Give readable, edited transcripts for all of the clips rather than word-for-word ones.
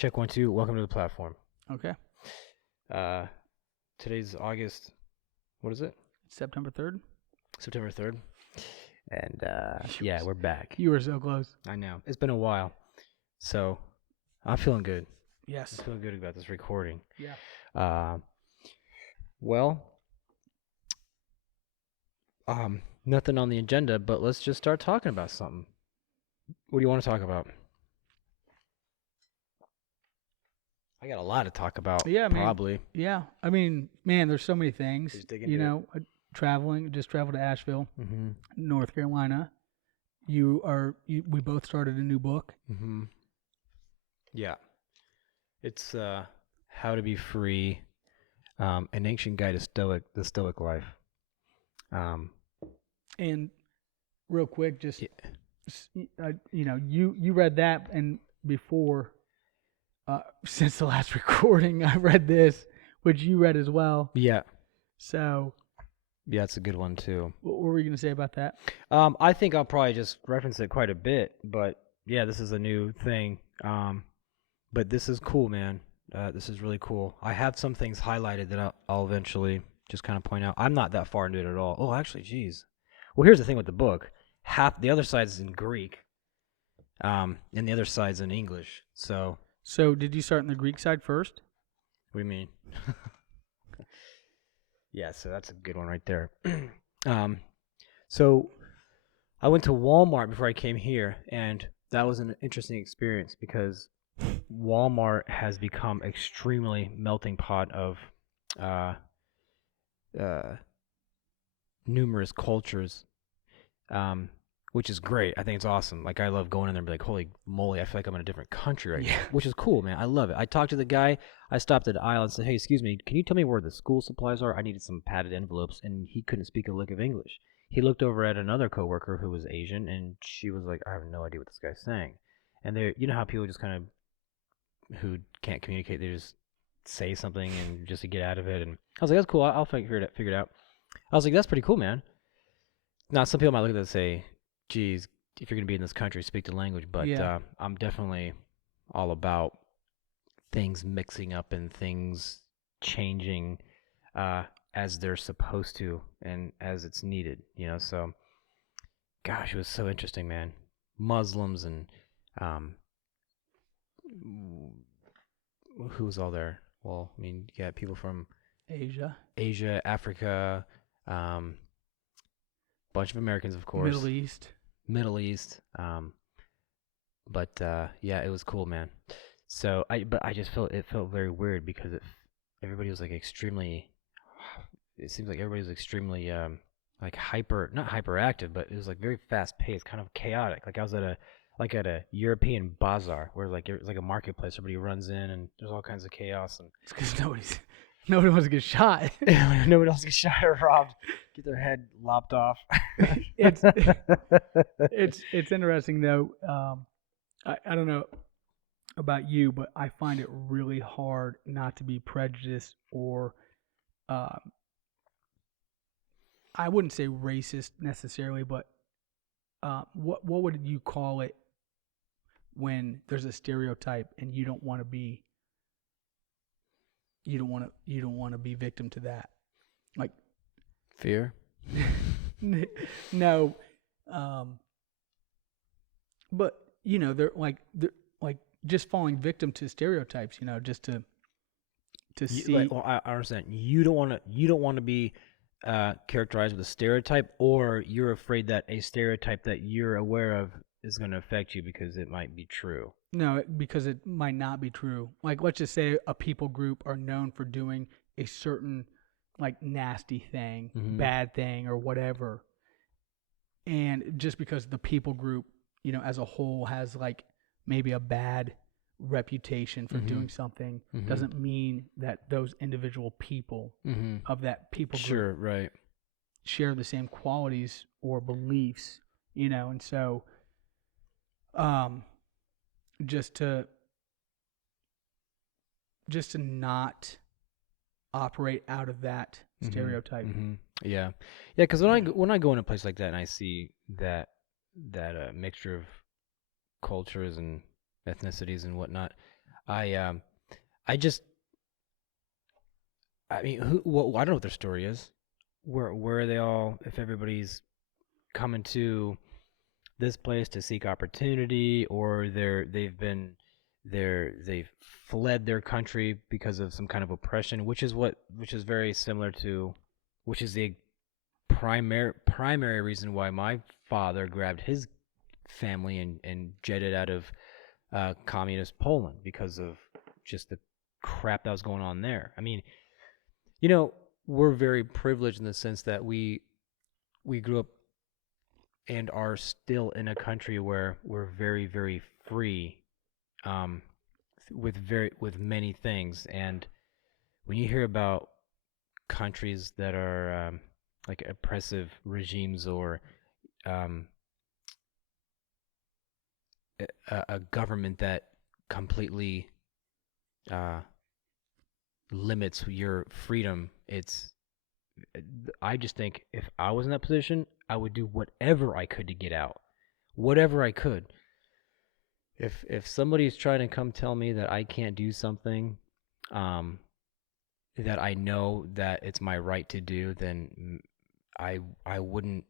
Check 1 2. Welcome to the platform. Okay. Uh, today's August. What is it? September 3rd. September 3rd. And You yeah, were- we're back. You were so close. I know it's been a while, so I'm feeling good. Yes. I'm feeling good about this recording. Yeah. Uh, well, nothing on the agenda, but let's just start talking about something. What do you want to talk about? I got a lot to talk about. Yeah, I mean, probably. Yeah. I mean, man, there's so many things. Just dig into it. Just traveled to Asheville, Mm-hmm. North Carolina. We both started a new book. Mm-hmm. Yeah. It's How to Be Free, an ancient guide to the Stoic life. And real quick, just, Yeah. you read that, and before, since the last recording, I read this, which you read as well. Yeah, So, it's a good one too. what were you going to say about that? I think I'll probably just reference it quite a bit, but yeah, this is a new thing. But this is cool, man. This is really cool. I have some things highlighted that I'll eventually just kind of point out. I'm not that far into it at all. Oh, actually, geez. Well, here's the thing with the book. Half the other side's in Greek, and the other side's in English. So, So, did you start on the Greek side first? what do you mean? Yeah, so that's a good one right there. So I went to Walmart before I came here, and that was an interesting experience because Walmart has become extremely melting pot of uh, numerous cultures, which is great. I think it's awesome. Like, I love going in there and be like, holy moly, I feel like I'm in a different country right now, which is cool, man. I love it. I talked to the guy. I stopped at the aisle and said, hey, excuse me, can you tell me where the school supplies are? I needed some padded envelopes, and he couldn't speak a lick of English. He looked over at another coworker who was Asian, and she was like, I have no idea what this guy's saying. And they're, you know how people just kind of, who can't communicate, they just say something and just to get out of it. And I was like, that's cool. I'll figure it out. I was like, that's pretty cool, man. Now, some people might look at that and say, geez, if you're going to be in this country, speak the language. But Yeah. I'm definitely all about things mixing up and things changing as they're supposed to and as it's needed, So, gosh, it was so interesting, man. Muslims and who was all there? Well, I mean, you got people from Asia, Africa, bunch of Americans, of course. Middle East. But yeah, it was cool, man. So I just felt very weird because everybody was like extremely. It seems like everybody was extremely like not hyperactive, but it was like very fast paced, kind of chaotic. Like I was at a European bazaar where it was like a marketplace. Everybody runs in and there's all kinds of chaos, and it's because nobody wants to get shot. nobody else gets shot or robbed, get their head lopped off. It's interesting though. I don't know about you, but I find it really hard not to be prejudiced or I wouldn't say racist necessarily, but what would you call it when there's a stereotype and you don't want to be victim to that, like Fear. No, but they're like just falling victim to stereotypes, just to see. Well, I understand. You don't want to be characterized with a stereotype, or you're afraid that a stereotype that you're aware of is going to affect you because it might be true. No, because it might not be true. Like, let's just say a people group are known for doing a certain like nasty thing, bad thing, or whatever. And just because the people group, as a whole has like maybe a bad reputation for doing something, doesn't mean that those individual people of that people group right, share the same qualities or beliefs, and so just to not operate out of that stereotype. Yeah, because when I go in a place like that and I see that mixture of cultures and ethnicities and whatnot, I I just I mean, I don't know what their story is. Where are they all? If everybody's coming to this place to seek opportunity, or they've fled their country because of some kind of oppression, which is very similar to, which is the primary reason why my father grabbed his family and jetted out of communist Poland, because of just the crap that was going on there. I mean, we're very privileged in the sense that we grew up and are still in a country where we're very, very free, um, with many things. And when you hear about countries that are like oppressive regimes, or um, a government that completely uh, limits your freedom, I just think if I was in that position, I would do whatever I could to get out, whatever I could. If somebody's trying to come tell me that I can't do something, um, that I know that it's my right to do, then I wouldn't.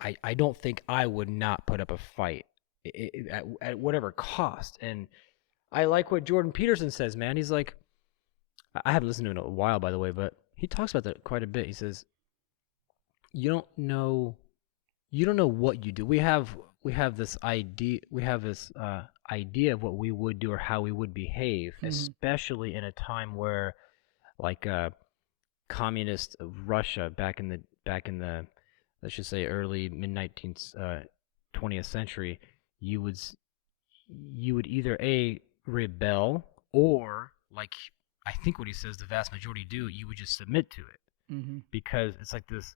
I don't think I would not put up a fight, at whatever cost. And I like what Jordan Peterson says, man. He's like, I haven't listened to him in a while, by the way, but he talks about that quite a bit. He says, you don't know what you do. We have this idea of what we would do or how we would behave, especially in a time where, like, communist Russia back in the let's just say early mid 19th 20th century, you would you would either a rebel, or, like, I think what he says the vast majority do, you would just submit to it, because it's like this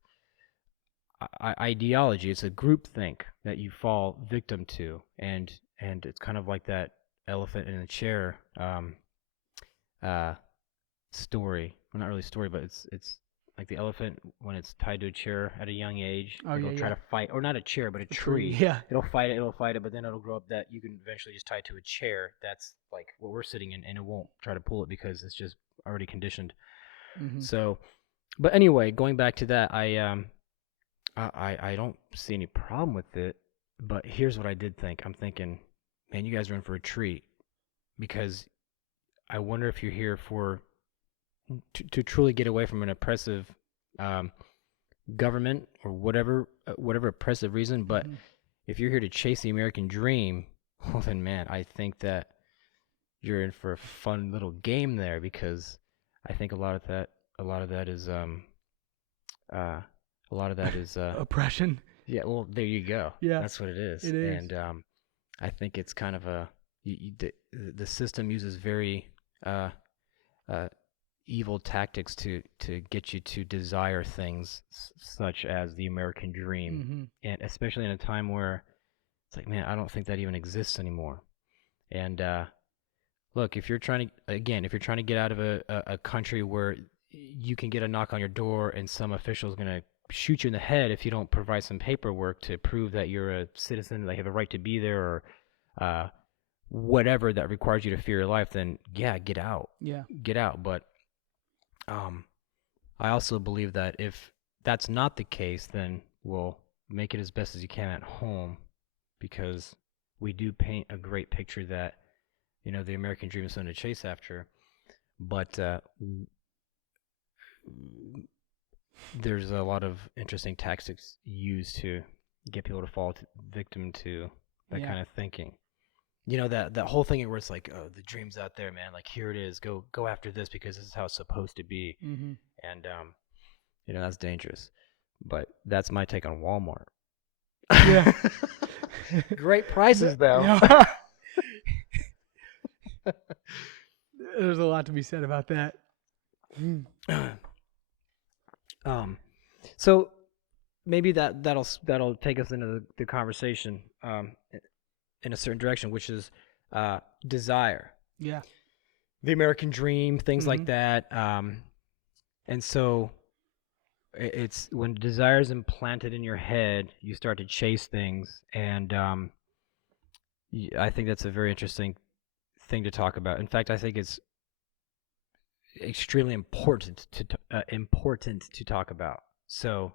ideology. It's a groupthink that you fall victim to, and it's kind of like that elephant in the chair uh, story. Well, not really story, but it's like the elephant when it's tied to a chair at a young age. Oh, It'll yeah, try yeah. to fight, or not a chair, but a Tree. tree. Yeah. It'll fight it, but then it'll grow up that you can eventually just tie it to a chair. That's like what we're sitting in, and it won't try to pull it because it's just already conditioned. So, but anyway, going back to that, I don't see any problem with it, but here's what I did think. I'm thinking, man, you guys are in for a treat, because I wonder if you're here to truly get away from an oppressive um, government, or whatever oppressive reason. But if you're here to chase the American dream, well then, man, I think that you're in for a fun little game there, because I think a lot of that is uh, a lot of that is Oppression. yeah. Well, there you go. Yeah. That's what it is. It is. And I think it's kind of the system uses very uh, evil tactics to get you to desire things such as the American dream, and especially in a time where it's like, man, I don't think that even exists anymore. And look, if you're trying to get out of a country where you can get a knock on your door and some official is going to shoot you in the head if you don't provide some paperwork to prove that you're a citizen, that you have a right to be there, or whatever that requires you to fear your life, then yeah, get out. Yeah. Get out. But I also believe that if that's not the case, then we'll make it as best as you can at home, because we do paint a great picture that, the American dream is something to chase after. But there's a lot of interesting tactics used to get people to fall victim to that kind of thinking. That whole thing where it's like, oh, the dream's out there, man. Like, here it is. Go after this because this is how it's supposed to be. And that's dangerous. But that's my take on Walmart. Yeah. Great prices, though. There's a lot to be said about that. So maybe that'll take us into the conversation in a certain direction, which is desire. Yeah. The American dream, things like that. And so it's when desire is implanted in your head, you start to chase things, and I think that's a very interesting thing to talk about. In fact, I think it's extremely important to talk about. So,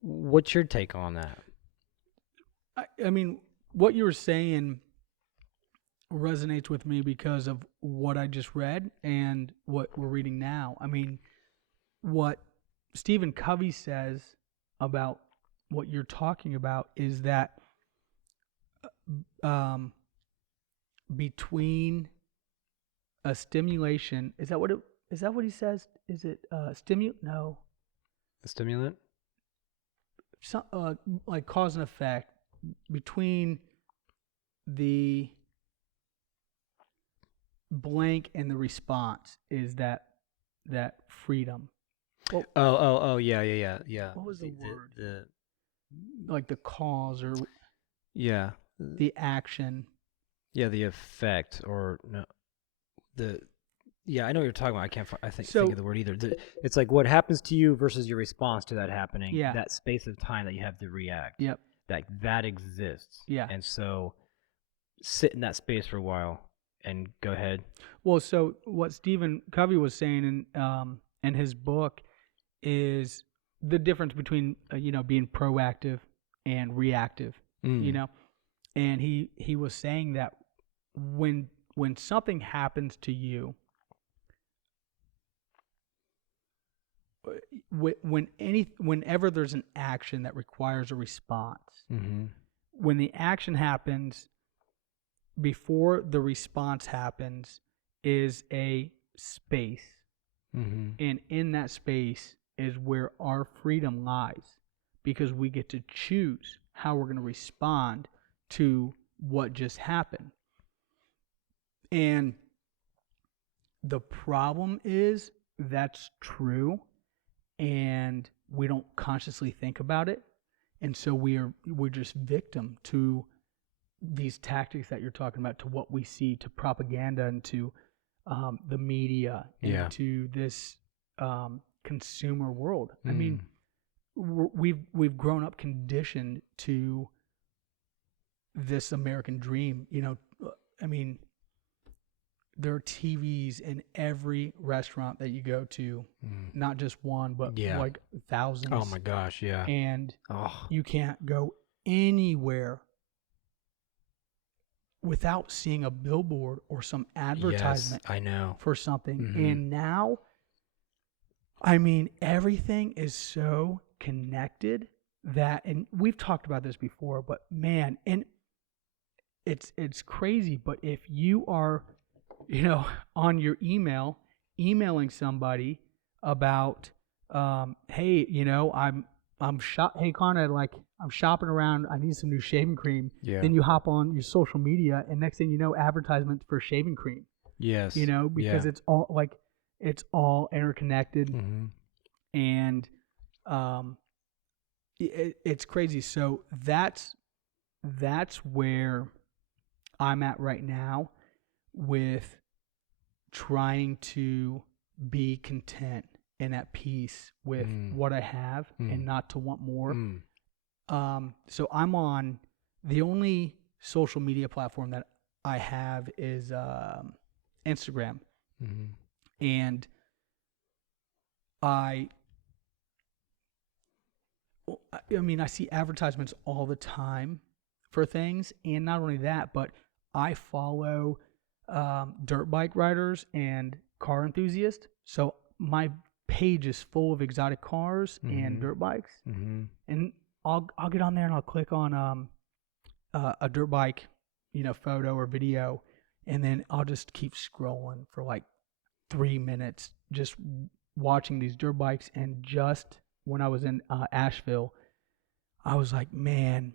what's your take on that? I mean, what you were saying resonates with me because of what I just read and what we're reading now. I mean, what Stephen Covey says about what you're talking about is that between a stimulation, is that what he says? Is it no, The stimulant? some like cause and effect between the blank and the response is that freedom. Well, yeah. What was the word? The Like the cause or yeah, the action. yeah, the effect or no, the yeah. I know what you're talking about. I can't. Think of the word either. It's like what happens to you versus your response to that happening. Yeah. That space of time that you have to react. Yep. That exists. Yeah. And so, sit in that space for a while and go ahead. Well, so what Stephen Covey was saying in his book is the difference between being proactive and reactive. And he was saying that when something happens to you, whenever there's an action that requires a response, when the action happens, before the response happens is a space. And in that space is where our freedom lies, because we get to choose how we're going to respond to what just happened. And the problem is that's true, and we don't consciously think about it, and so we're just victim to these tactics that you're talking about, to what we see, to propaganda, and to the media, and to this consumer world. I mean, we've grown up conditioned to this American dream. I mean, there are TVs in every restaurant that you go to, not just one, but like thousands. Oh my gosh, yeah. And you can't go anywhere without seeing a billboard or some advertisement. Yes, I know. For something. And now, I mean, everything is so connected that, and we've talked about this before, but man, and it's crazy, but if you are, on your emailing somebody about, hey, hey Conrad, like I'm shopping around, I need some new shaving cream. Yeah. Then you hop on your social media, and next thing you know, advertisements for shaving cream. Yes. Because it's all interconnected, and it's crazy. So that's where I'm at right now with trying to be content and at peace with what I have and not to want more. So I'm on, the only social media platform that I have is Instagram. And I mean, I see advertisements all the time for things, and not only that, but I follow dirt bike riders and car enthusiasts. So my page is full of exotic cars and dirt bikes, and I'll get on there and I'll click on a dirt bike, photo or video, and then I'll just keep scrolling for like 3 minutes, just watching these dirt bikes. And just when I was in Asheville, I was like, man,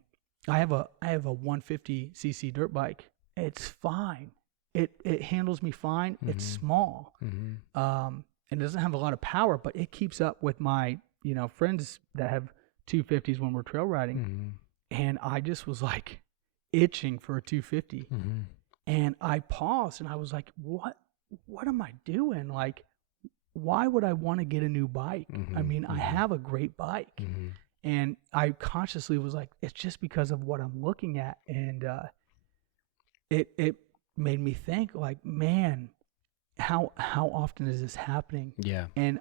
I have a 150cc dirt bike. It's fine. It handles me fine. It's small. It doesn't have a lot of power, but it keeps up with my friends that have 250s when we're trail riding. And I just was like itching for a 250. And I paused and I was like, what am I doing? Like, why would I want to get a new bike? I mean, I have a great bike. And I consciously was like, it's just because of what I'm looking at. And it made me think like, man, how often is this happening? Yeah. And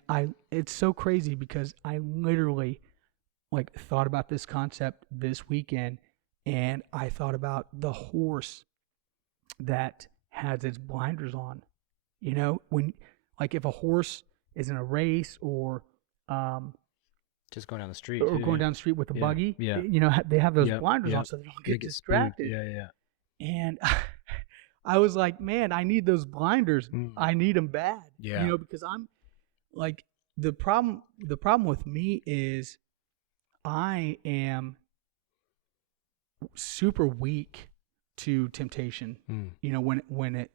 it's so crazy because I literally like thought about this concept this weekend, and I thought about the horse that has its blinders on. You know, when like if a horse is in a race um Just going down the street or too. going Yeah. down the street with a Yeah. buggy, Yeah. you know, they have those Yep. blinders on Yep. so they don't They get get spooked. distracted. Yeah. Yeah. And I was like, man, I need those blinders. Mm. I need them bad. Yeah. You know, because I'm like the problem with me is I am super weak to temptation. Mm. You know, when it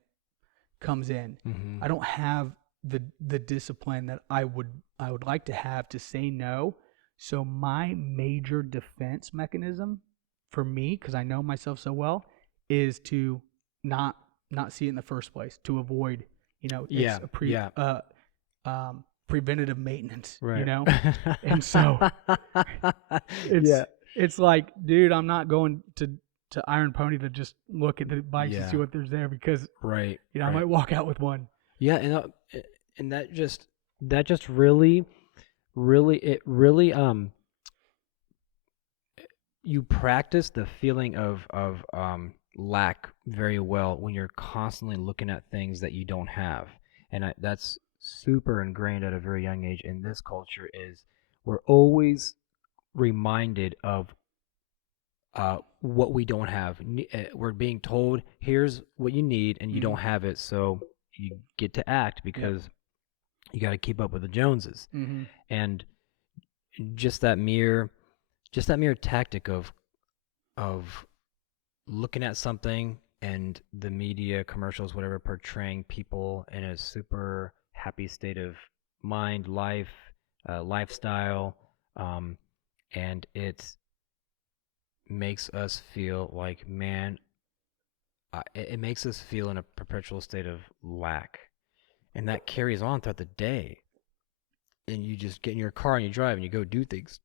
comes in, Mm-hmm. I don't have the discipline that I would like to have to say no. So my major defense mechanism for me, because I know myself so well, is to not see it in the first place, to avoid. You know, it's Yeah. preventative maintenance. Right. You know, and so it's Yeah. it's like, dude, I'm not going to Iron Pony to just look at the bikes and see Yeah. what there's there because Right. you know I Right. might walk out with one. Yeah, and that just really you practice the feeling of lack very well when you're constantly looking at things that you don't have. And that's super ingrained at a very young age in this culture is we're always reminded of what we don't have. We're being told, here's what you need, and you Mhm. don't have it, so you get to act because you got to keep up with the Joneses. Mm-hmm. And just that mere tactic of looking at something and the media commercials, whatever, portraying people in a super happy state of mind, lifestyle, and it makes us feel like, man, it makes us feel in a perpetual state of lack, and that carries on throughout the day. And you just get in your car and you drive and you go do things.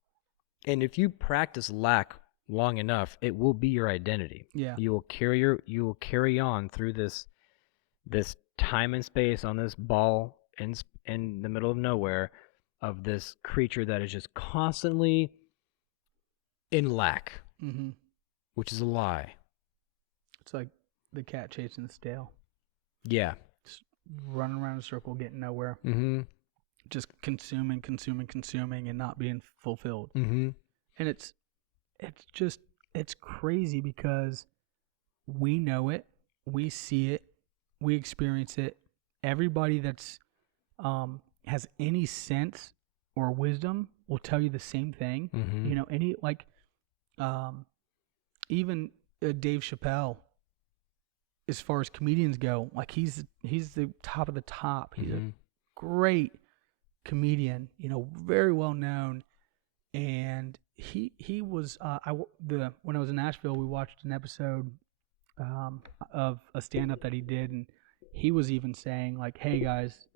And if you practice lack long enough, it will be your identity. Yeah. You will carry on through this time and space on this ball in the middle of nowhere of this creature that is just constantly in lack, Mm-hmm. which is a lie. It's like the cat chasing its tail, Yeah. just running around in a circle, getting nowhere, Mm-hmm. just consuming, and not being fulfilled. Mm-hmm. And it's just it's crazy because we know it, we see it, we experience it. Everybody that's has any sense or wisdom will tell you the same thing. Mm-hmm. You know, any like even Dave Chappelle, as far as comedians go, like he's the top of the top. He's Mm-hmm. a great comedian, you know, very well known. And he was when I was in Nashville, we watched an episode of a stand up that he did, and he was even saying like, "Hey guys,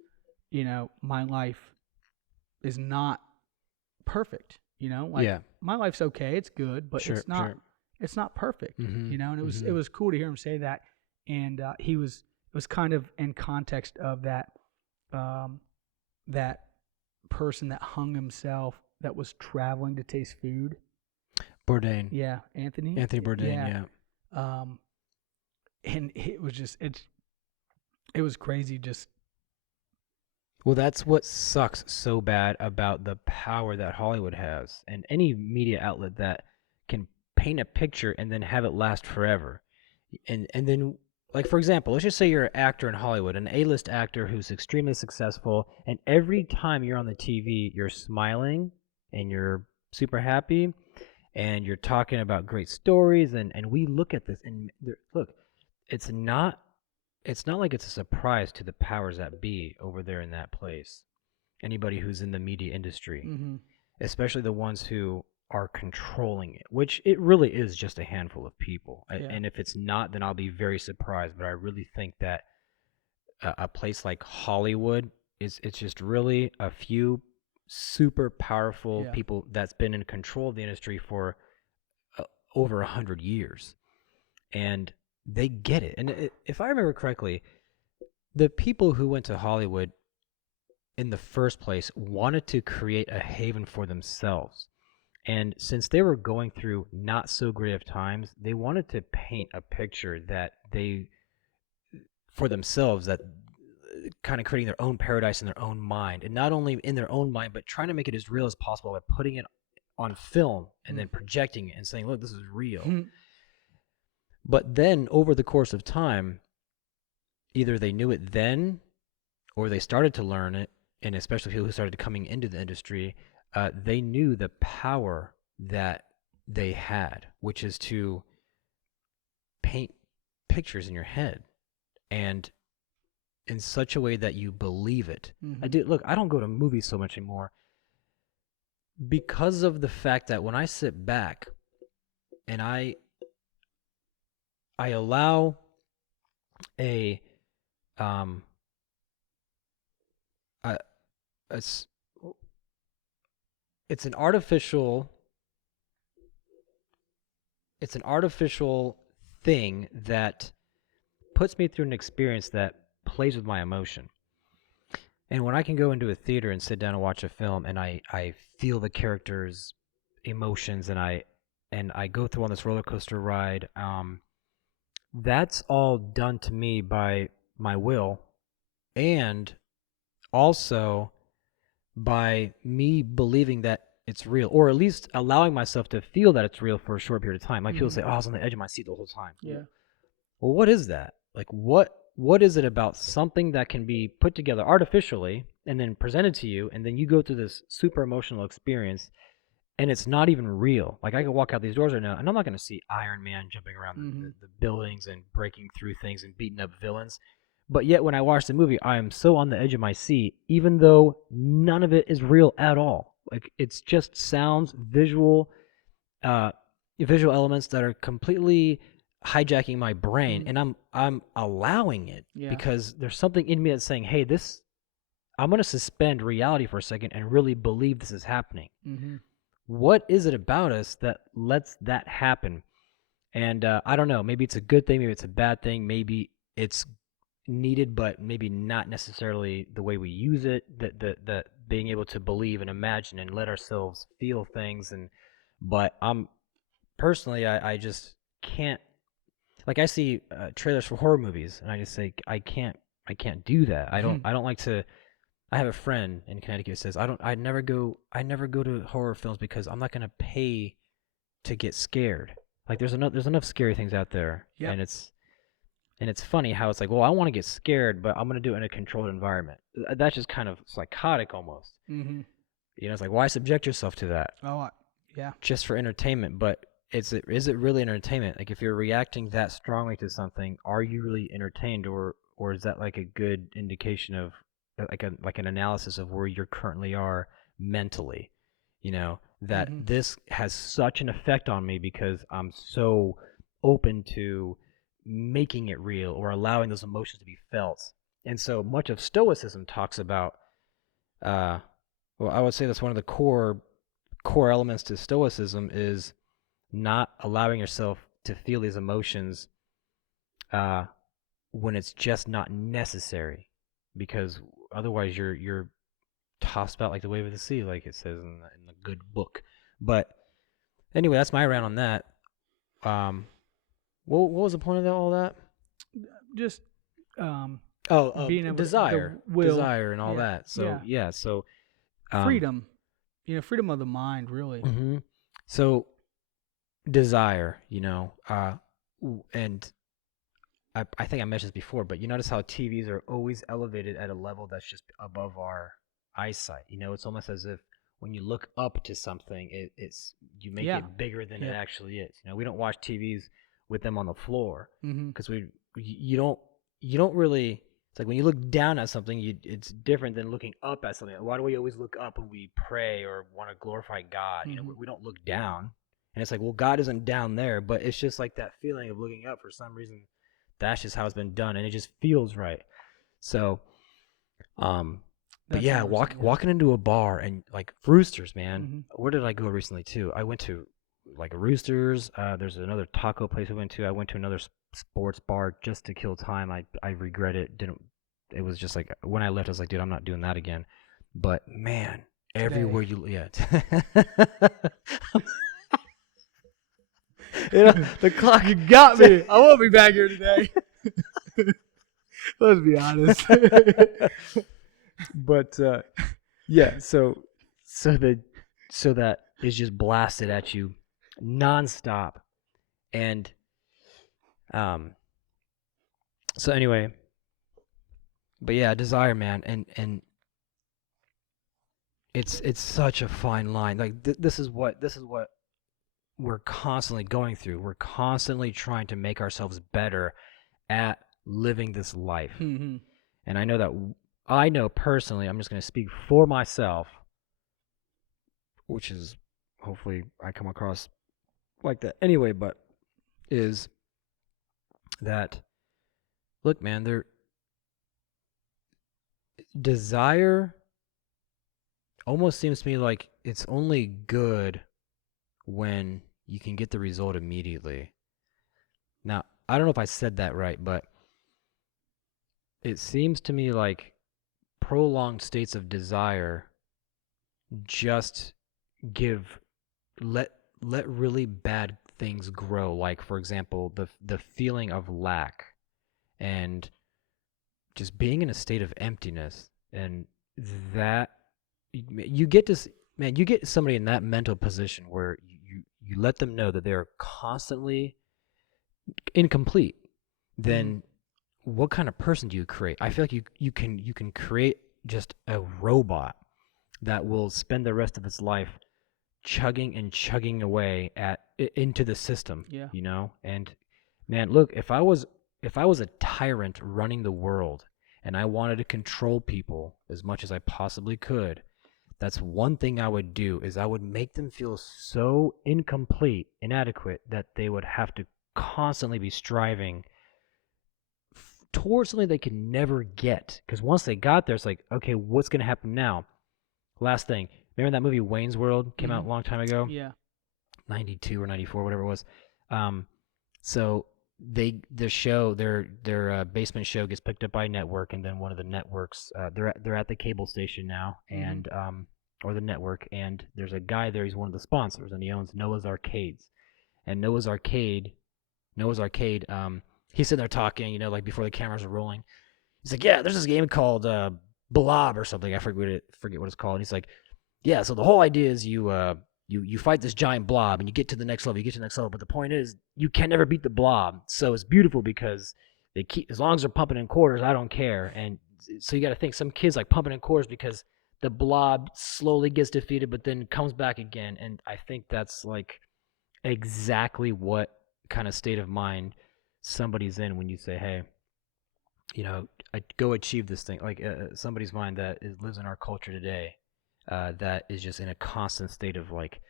you know, my life is not perfect. You know, like Yeah. my life's okay, it's good, but Sure. it's Sure. not perfect. Mm-hmm. You know." And it Mm-hmm. was cool to hear him say that, and it was kind of in context of that that person that hung himself that was traveling to taste food. Bourdain. Yeah, Anthony. Anthony Bourdain. Yeah. And it was just it was crazy. Just Well, that's what sucks so bad about the power that Hollywood has and any media outlet that can paint a picture and then have it last forever. And then, like, for example, let's just say you're an actor in Hollywood, an A-list actor who's extremely successful, and every time you're on the TV, you're smiling and you're super happy and you're talking about great stories, and we look at this and look, it's not like it's a surprise to the powers that be over there in that place. Anybody who's in the media industry, especially the ones who are controlling it, which it really is just a handful of people. Yeah. And if it's not, then I'll be very surprised. But I really think that a place like Hollywood it's just really a few super powerful Yeah. people that's been in control of the industry for over 100 years. And they get it. And if I remember correctly, the people who went to Hollywood in the first place wanted to create a haven for themselves. And since they were going through not so great of times, they wanted to paint a picture that they, for themselves, that kind of creating their own paradise in their own mind. And not only in their own mind, but trying to make it as real as possible by putting it on film and then projecting it and saying, look, this is real. But then over the course of time, either they knew it then or they started to learn it, and especially people who started coming into the industry, they knew the power that they had, which is to paint pictures in your head and in such a way that you believe it. Look, I don't go to movies so much anymore because of the fact that when I sit back and I allow a it's an artificial thing that puts me through an experience that plays with my emotion. And when I can go into a theater and sit down and watch a film and I feel the characters' emotions and I go through on this roller coaster ride, that's all done to me by my will and also by me believing that it's real, or at least allowing myself to feel that it's real for a short period of time. Like people say, oh, I was on the edge of my seat the whole time. Yeah. Well, what is that? Like, what is it about something that can be put together artificially and then presented to you, and then you go through this super emotional experience, and it's not even real? Like, I could walk out these doors right now, and I'm not going to see Iron Man jumping around the buildings and breaking through things and beating up villains. But yet, when I watch the movie, I am so on the edge of my seat, even though none of it is real at all. Like, it's just sounds, visual elements that are completely hijacking my brain, and I'm allowing it because there's something in me that's saying, "Hey, I'm going to suspend reality for a second and really believe this is happening." What is it about us that lets that happen? And I don't know. Maybe it's a good thing. Maybe it's a bad thing. Maybe it's needed, but maybe not necessarily the way we use it. That being able to believe and imagine and let ourselves feel things. But personally, I just can't. Like, I see trailers for horror movies, and I just say I can't do that. I don't like to. I have a friend in Connecticut who says I never go to horror films because I'm not gonna pay to get scared. Like, there's enough scary things out there, and it's funny how it's like, well, I want to get scared, but I'm gonna do it in a controlled environment. That's just kind of psychotic almost. It's like, why subject yourself to that? Oh, yeah. Just for entertainment, but is it really entertainment? Like, if you're reacting that strongly to something, are you really entertained, or is that like a good indication of like an analysis of where you currently are mentally? That this has such an effect on me because I'm so open to making it real or allowing those emotions to be felt. And so much of Stoicism talks about, well, I would say that's one of the core elements to Stoicism is not allowing yourself to feel these emotions when it's just not necessary, because otherwise you're tossed about like the wave of the sea, like it says in the good book. But anyway, that's my rant on that. What was the point of all that? Just being able desire, desire, and all that. So so freedom, freedom of the mind, really. So desire, and I think I mentioned this before, but you notice how TVs are always elevated at a level that's just above our eyesight. It's almost as if when you look up to something, it's you make it bigger than it actually is. We don't watch TVs with them on the floor because you don't really. It's like when you look down at something, it's different than looking up at something. Why do we always look up when we pray or want to glorify God? We don't look down. And it's like, well, God isn't down there, but it's just like that feeling of looking up for some reason. That's just how it's been done, and it just feels right. So, but yeah, walking into a bar and like Roosters, man. Where did I go recently too? I went to like Roosters. There's another taco place I went to. I went to another sports bar just to kill time. I regret it. Didn't. It was just like when I left, I was like, dude, I'm not doing that again. But man, everywhere Today. you you know, the clock Got me. I won't be back here today. Let's be honest. but yeah, so so that is just blasted at you nonstop, and so anyway, but yeah, desire, man, and it's such a fine line. Like this is what we're constantly going through. We're constantly trying to make ourselves better at living this life. Mm-hmm. And I know personally, I'm just going to speak for myself, which is hopefully I come across like that anyway, but is that, look, man, desire almost seems to me like it's only good when you can get the result immediately. Now, I don't know if I said that right, but it seems to me like prolonged states of desire just give let let really bad things grow, like for example the feeling of lack and just being in a state of emptiness, and that you get to man, you get somebody in that mental position where you let them know that they're constantly incomplete, Mm-hmm. then what kind of person do you create? I feel like you can create just a robot that will spend the rest of its life chugging and chugging away at into the system, Yeah. you know? And man, look, if I was a tyrant running the world and I wanted to control people as much as I possibly could, that's one thing I would do is I would make them feel so incomplete, inadequate that they would have to constantly be striving towards something they could never get. Because once they got there, it's like, okay, what's going to happen now? Last thing. Remember that movie Wayne's World came Mm-hmm. out a long time ago? Yeah. 92 or 94, whatever it was. Um, so the show their basement show gets picked up by a network, and then one of the networks they're at the cable station now, Mm-hmm. and or the network, and there's a guy there. He's one of the sponsors, and he owns Noah's Arcades. And Noah's Arcade, he's sitting there talking, you know, like before the cameras are rolling. He's like, yeah, there's this game called Blob or something. I forget what it's called. And he's like, yeah, so the whole idea is you fight this giant blob and you get to the next level, but the point is you can never beat the blob. So it's beautiful because they keep, as long as they're pumping in quarters, I don't care. And so you got to think some kids like pumping in quarters because the blob slowly gets defeated but then comes back again. And I think that's like exactly what kind of state of mind somebody's in when you say, hey, you know, I go achieve this thing. Like somebody's mind that lives in our culture today, that is just in a constant state of like,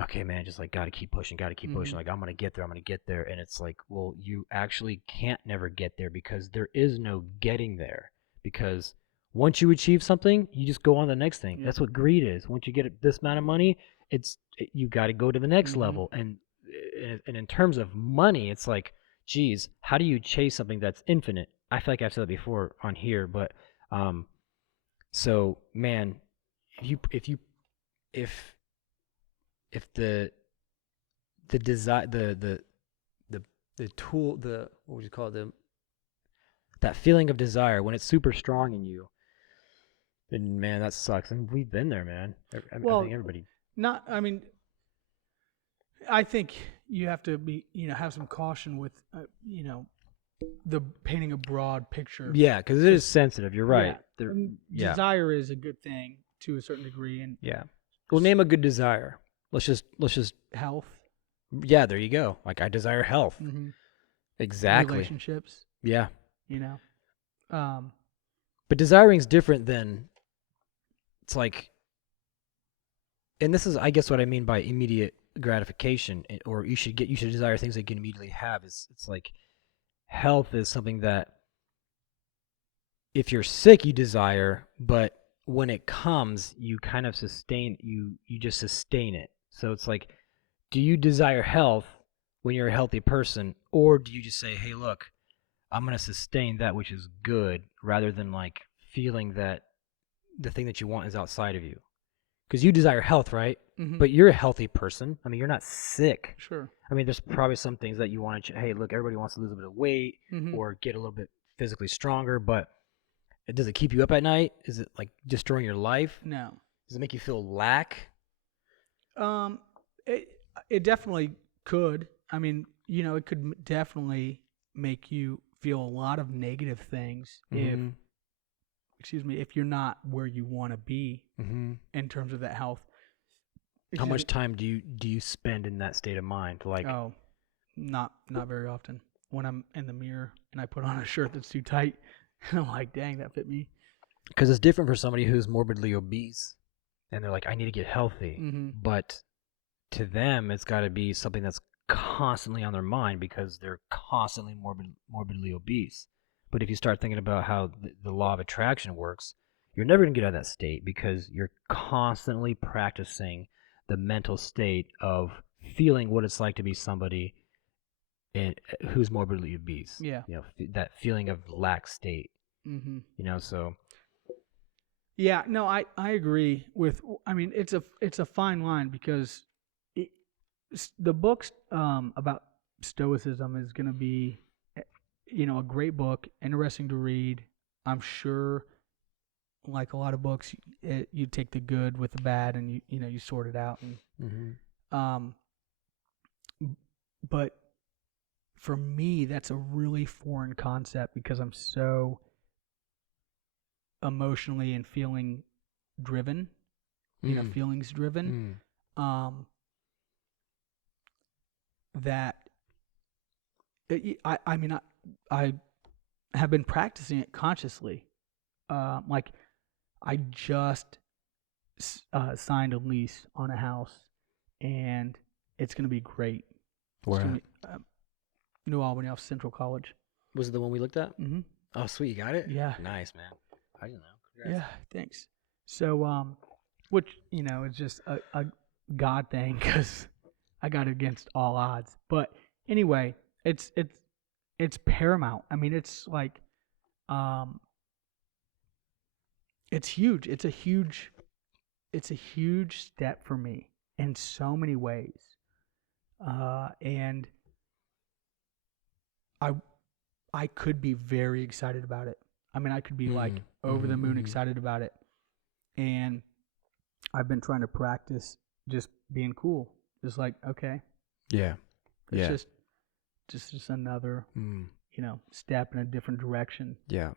okay, man, just like gotta keep pushing, gotta keep Mm-hmm. pushing. Like I'm gonna get there, I'm gonna get there, and it's like, well, you actually can't never get there because there is no getting there. Because once you achieve something, you just go on to the next thing. Yep. That's what greed is. Once you get this amount of money, you got to go to the next Mm-hmm. level. And in terms of money, it's like, geez, how do you chase something that's infinite? I feel like I've said that before on here, but um, so man, if if the desire the the tool the what would you call it, the that feeling of desire when it's super strong in you, then man, that sucks. And we've been there, man. I think Well, everybody. not. I mean, I think you have to be, have some caution with, the painting a broad picture. Yeah, because it is sensitive. You're Yeah, right. There, yeah, desire is a good thing to a certain degree, and yeah. Well, name a good desire. Let's just. health, Yeah, there you go. Like I desire health. mm-hmm. Exactly. relationships. Yeah. You know, um, But desiring is different than it's like, and this is, I guess, what I mean by immediate gratification, or you should desire things that you can immediately have. It's like health is something that if you're sick, you desire, but when it comes, you kind of you just sustain it. So it's like do you desire health when you're a healthy person, or do you just say, hey, look, I'm going to sustain that which is good rather than like feeling that the thing that you want is outside of you? Because you desire health, right? Mm-hmm. But you're a healthy person. I mean, you're not sick. Sure. I mean, there's probably some things that you want to, hey, look, everybody wants to lose a bit of weight Mm-hmm. or get a little bit physically stronger, but does it keep you up at night? Is it like destroying your life? No. Does it make you feel lack? Um, it it definitely could. I mean, it could definitely make you feel a lot of negative things if, Mm-hmm. excuse me, if you're not where you want to be Mm-hmm. in terms of that health. How Excuse much me. time do you spend in that state of mind? Like, Oh, not very often. When I'm in the mirror and I put on a shirt that's too tight, and I'm like, dang, that fit me. because it's different for somebody who's morbidly obese, and they're like, I need to get healthy, Mm-hmm. but to them, it's got to be something that's constantly on their mind because they're constantly morbidly obese. But if you start thinking about how the law of attraction works, you're never going to get out of that state because you're constantly practicing the mental state of feeling what it's like to be somebody who's morbidly obese. Yeah. That feeling of lack state. Mm-hmm. So Yeah. No, I agree with. I mean, it's a fine line because the books about Stoicism is going to be, a great book, interesting to read. I'm sure, like a lot of books, you take the good with the bad, and you sort it out. And um, but for me, that's a really foreign concept because I'm so emotionally and feeling driven, feelings driven. Um, that I mean I have been practicing it consciously. Like I just signed a lease on a house, and it's gonna be great. It's gonna Where be New Albany off Central College. was it the one we looked at? Mm-hmm. Oh, sweet, you got it. Yeah. Nice, man. I didn't know. Congrats. Yeah. Thanks. So which is just a God thing because I got it against all odds. But anyway, it's paramount. I mean, it's like um, it's huge. It's a huge step for me in so many ways. And I I could be very excited about it. I mean, I could be like over the moon excited about it. And I've been trying to practice just being cool. Just like, okay, Yeah. it's just another, step in a different direction. Yeah.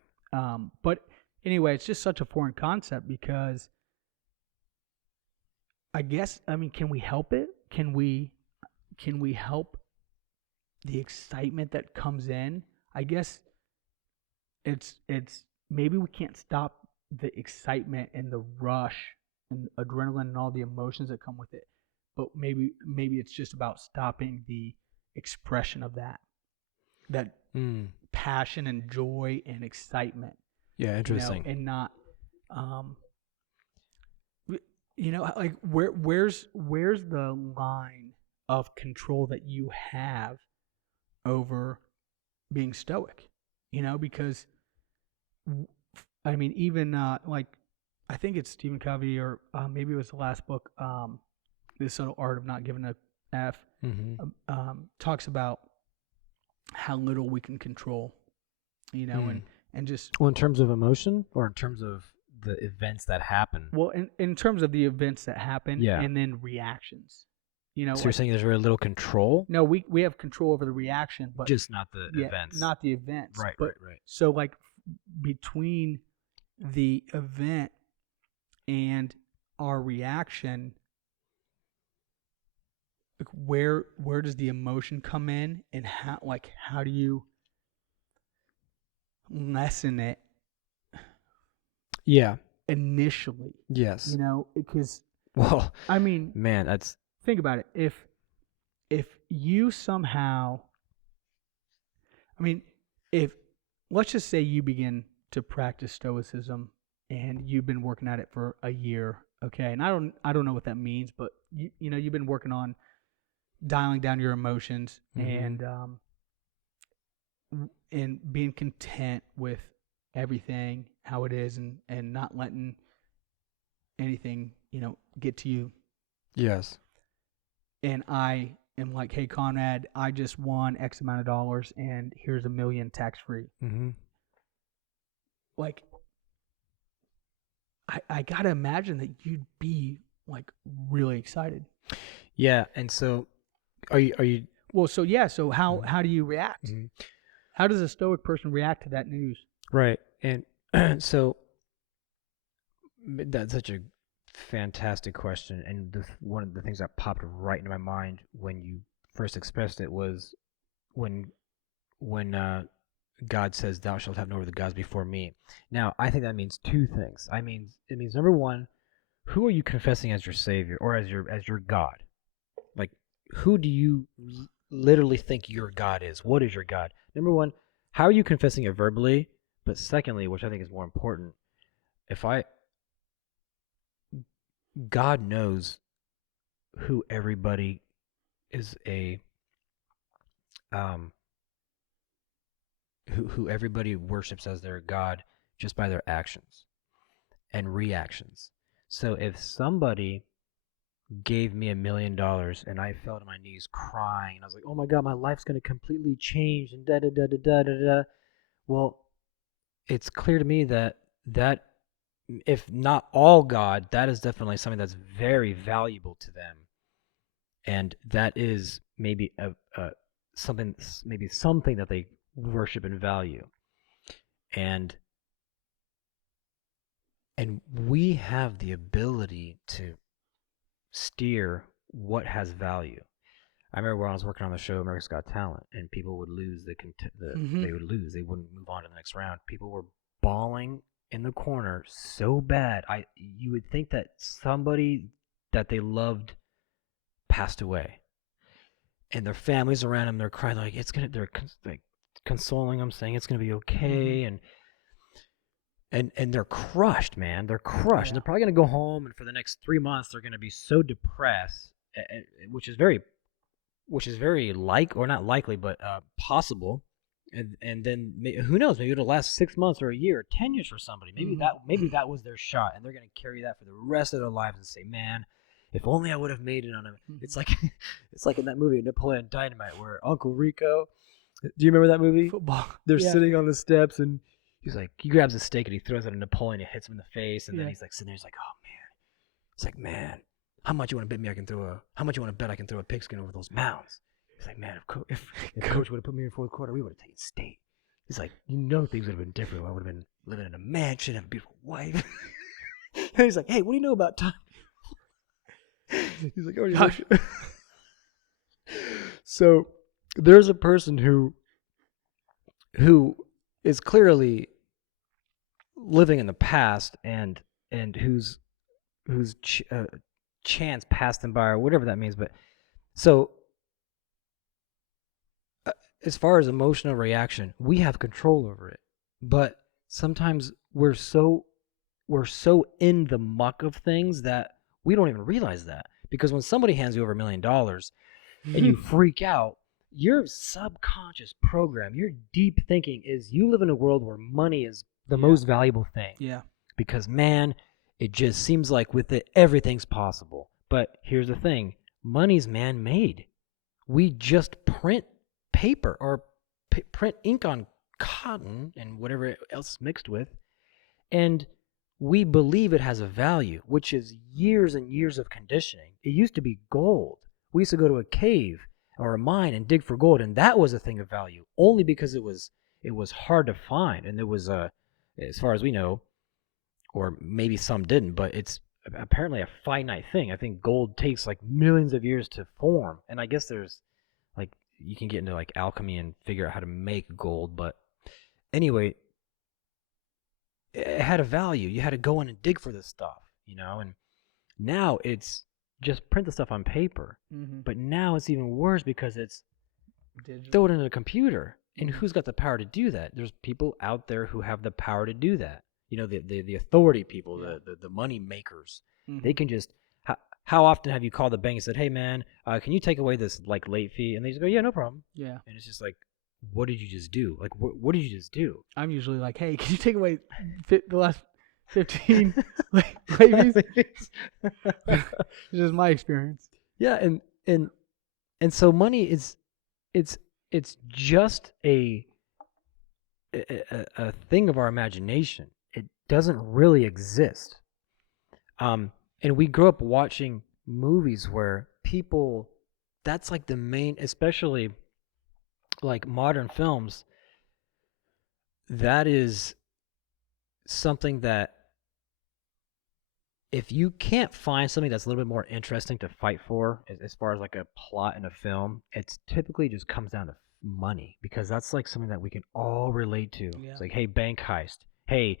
But anyway, it's just such a foreign concept because I guess, I mean, can we help it? Can we help the excitement that comes in? I guess it's maybe we can't stop the excitement and the rush and adrenaline and all the emotions that come with it, but maybe it's just about stopping the expression of that passion and joy and excitement. Yeah, interesting. And not like where's the line of control that you have over being stoic? Because I mean, even like I think it's Stephen Covey or maybe it was the last book, The Subtle Art of Not Giving a F, talks about how little we can control, and just Well, in terms of emotion or in terms of the events that happen? well, in terms of the events that happen, Yeah. and then reactions. So you're saying there's very little control? No, we have control over the reaction, but Just not the events. not the events. Right, but, right. So like between the event and our reaction, like where does the emotion come in, and how do you lessen it? Yeah. Initially. Yes. Because Well, I mean, man, that's think about it. If you somehow, I mean, if let's just say you begin to practice stoicism and you've been working at it for a year, okay? And I don't know what that means, but you've been working on dialing down your emotions and being content with everything how it is and not letting anything, get to you. Yes. And I am like, hey, Conrad, I just won X amount of dollars and here's $1 million tax free. Like, I got to imagine that you'd be like really excited. Yeah. And so are you, Well, so yeah. So how do you react? How does a Stoic person react to that news? right. And so that's such a fantastic question. And one of the things that popped right into my mind when you first expressed it was when God says, "Thou shalt have no other gods before me." Now, I think that means two things. It means number one, who are you confessing as your Savior or as your God? Like, who do you literally think your God is? What is your God? Number one, how are you confessing it verbally? But secondly, which I think is more important, if I God knows who everybody is um who everybody worships as their God just by their actions and reactions. So if somebody gave me $1 million and I fell to my knees crying and I was like, "Oh my God, my life's gonna completely change," and da da da da da da da. Well, it's clear to me that if not all God, that is definitely something that's very valuable to them, and that is maybe a something that they worship and value, and we have the ability to steer what has value. I remember when I was working on the show America's Got Talent, and people would lose they would lose. They wouldn't move on to the next round. People were bawling in the corner so bad. You would think that somebody that they loved passed away, and their families around them, they're crying like they're like consoling them, saying it's gonna be okay, and they're crushed, man. They're crushed. Yeah. And they're probably gonna go home, and for the next 3 months, they're gonna be so depressed, which is very or not likely, but possible. And then who knows? Maybe it'll last 6 months or a year, or 10 years for somebody. Maybe that was their shot, and they're gonna carry that for the rest of their lives and say, "Man, if only I would have made it on a." It's like it's like in that movie Napoleon Dynamite, where Uncle Rico. Do you remember that movie? Football. They're sitting on the steps, and he's like, he grabs a steak and he throws it at Napoleon. It hits him in the face, and then he's like sitting there. He's like, "Oh man," it's like, "Man, how much you want to bet me I can throw how much you want to bet I can throw a pigskin over those mounds?" He's like, "Man, if coach would have put me in fourth quarter, we would have taken state." He's like, things would have been different. I would have been living in a mansion, have a beautiful wife. And he's like, "Hey, what do you know about time?" He's like, "Oh, gosh." So there's a person who is clearly living in the past and whose chance passed them by, or whatever that means. But so as far as emotional reaction, we have control over it. But sometimes we're so in the muck of things that we don't even realize that. Because when somebody hands you over $1 million and you freak out, your subconscious program, your deep thinking is you live in a world where money is the most valuable thing. Yeah. Because, man, it just seems like with it, everything's possible. But here's the thing. Money's man-made. We just print paper or print ink on cotton and whatever else is mixed with, and we believe it has a value, which is years and years of conditioning. It used to be gold. We used to go to a cave or a mine and dig for gold, and that was a thing of value only because it was hard to find, and there was as far as we know, or maybe some didn't, but it's apparently a finite thing. I think gold takes like millions of years to form, and I guess there's like you can get into like alchemy and figure out how to make gold, but anyway, it had a value. You had to go in and dig for this stuff, and now it's just print the stuff on paper. But now it's even worse because it's digital. Throw it in a computer, and who's got the power to do that? There's people out there who have the power to do that. The authority people, the money makers. They can just how often have you called the bank and said, "Hey, man, can you take away this like late fee?" And they just go, "Yeah, no problem." Yeah. And it's just like, what did you just do? Like, what did you just do? I'm usually like, hey, can you take away the last 15 late fees? This is my experience. Yeah, and so money is it's just a thing of our imagination. It doesn't really exist. And we grew up watching movies where people, that's like the main, especially like modern films, that is something that if you can't find something that's a little bit more interesting to fight for as far as like a plot in a film, it's typically just comes down to money because that's like something that we can all relate to. Yeah. It's like, hey, bank heist. Hey,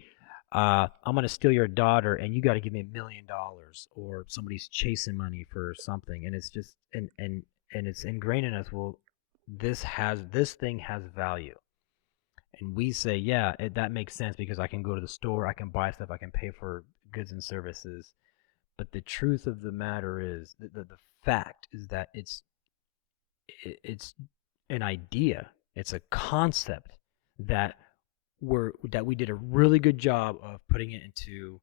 I'm gonna steal your daughter, and you got to give me $1 million, or somebody's chasing money for something, and it's just and it's ingrained in us. Well, this thing has value, and we say, yeah, that makes sense because I can go to the store, I can buy stuff, I can pay for goods and services. But the truth of the matter is, the fact is that it's an idea, it's a concept that we did a really good job of putting it into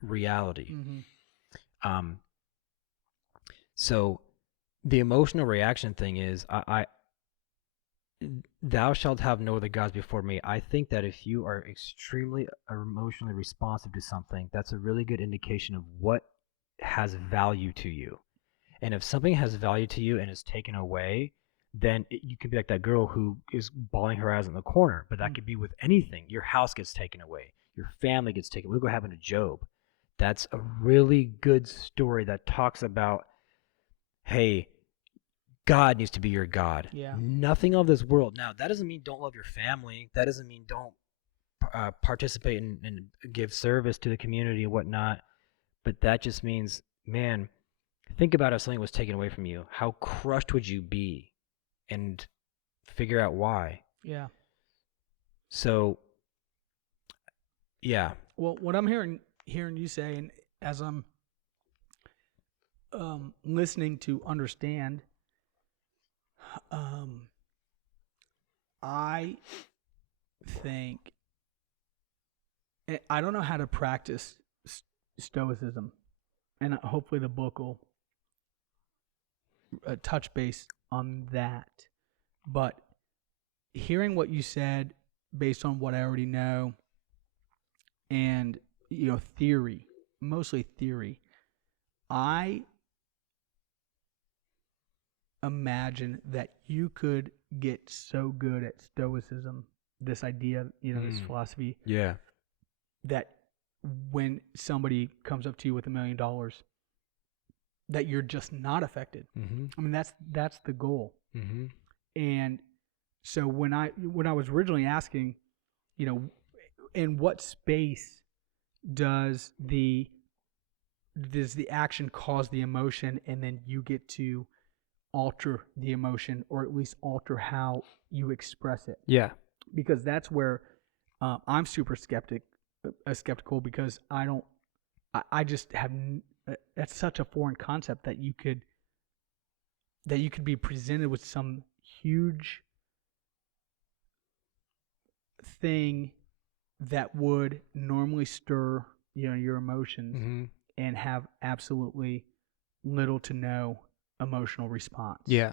reality. Mm-hmm. Um, so the emotional reaction thing is, I thou shalt have no other gods before me. I think that if you are extremely emotionally responsive to something, that's a really good indication of what has value to you. And if something has value to you and is taken away, then you could be like that girl who is bawling her eyes in the corner. But that could be with anything. Your house gets taken away. Your family gets taken. Look what happened to Job. That's a really good story that talks about, hey, God needs to be your God. Yeah. Nothing of this world. Now, that doesn't mean don't love your family. That doesn't mean don't participate and give service to the community and whatnot. But that just means, man, think about if something was taken away from you. How crushed would you be? And figure out why. Yeah. So, yeah. Well, what I'm hearing you say, and as I'm listening to understand, I think I don't know how to practice Stoicism, and hopefully the book will touch base on that. But hearing what you said, based on what I already know, and theory, mostly theory, I imagine that you could get so good at Stoicism, this idea, this philosophy, Yeah. that when somebody comes up to you with $1 million, that you're just not affected. Mm-hmm. I mean, that's the goal. Mm-hmm. And so when I was originally asking, in what space does the action cause the emotion, and then you get to alter the emotion, or at least alter how you express it? Yeah. Because that's where I'm super skeptical, because I just have that's such a foreign concept that you could be presented with some huge thing that would normally stir your emotions, Mm-hmm. and have absolutely little to no emotional response. Yeah.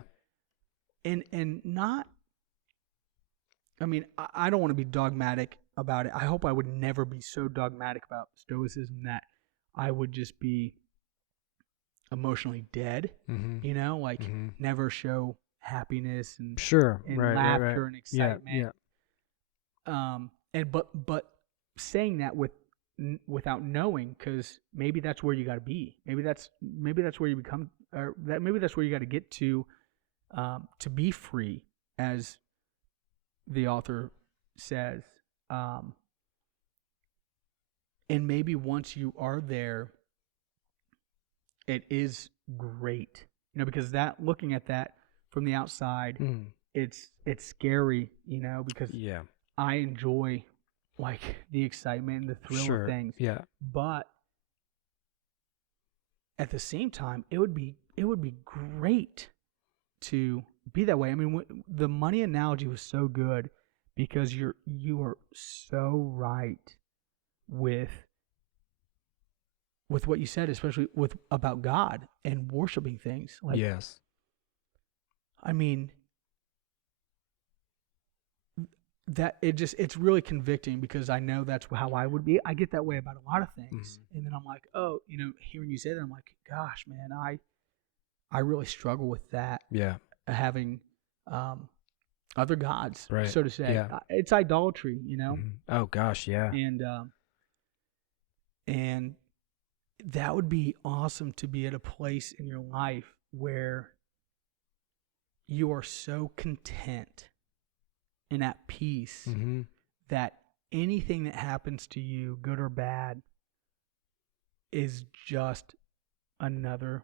And not, I mean, I don't want to be dogmatic about it. I hope I would never be so dogmatic about Stoicism that I would just be emotionally dead, Mm-hmm. like Mm-hmm. never show happiness and Sure. and Right. laughter Right. and excitement. Yeah. And but saying that without knowing, because maybe that's where you got to be. Maybe that's where you become, or that maybe that's where you got to get to be free, as the author says. And maybe once you are there, it is great, because that, looking at that from the outside, Mm. it's scary, because Yeah. I enjoy like the excitement and the thrill Sure. of things. Yeah. But at the same time, it would be great to be that way. I mean, the money analogy was so good because you are so right with what you said, especially with about God and worshiping things. Like, Yes. I mean, that it's really convicting because I know that's how I would be. I get that way about a lot of things, and then I'm like, oh, hearing you say that, I'm like, gosh, man, I really struggle with that. Yeah. Having other gods, Right. so to say. Yeah. It's idolatry, Oh gosh, yeah. And that would be awesome to be at a place in your life where you are so content and at peace that anything that happens to you, good or bad, is just another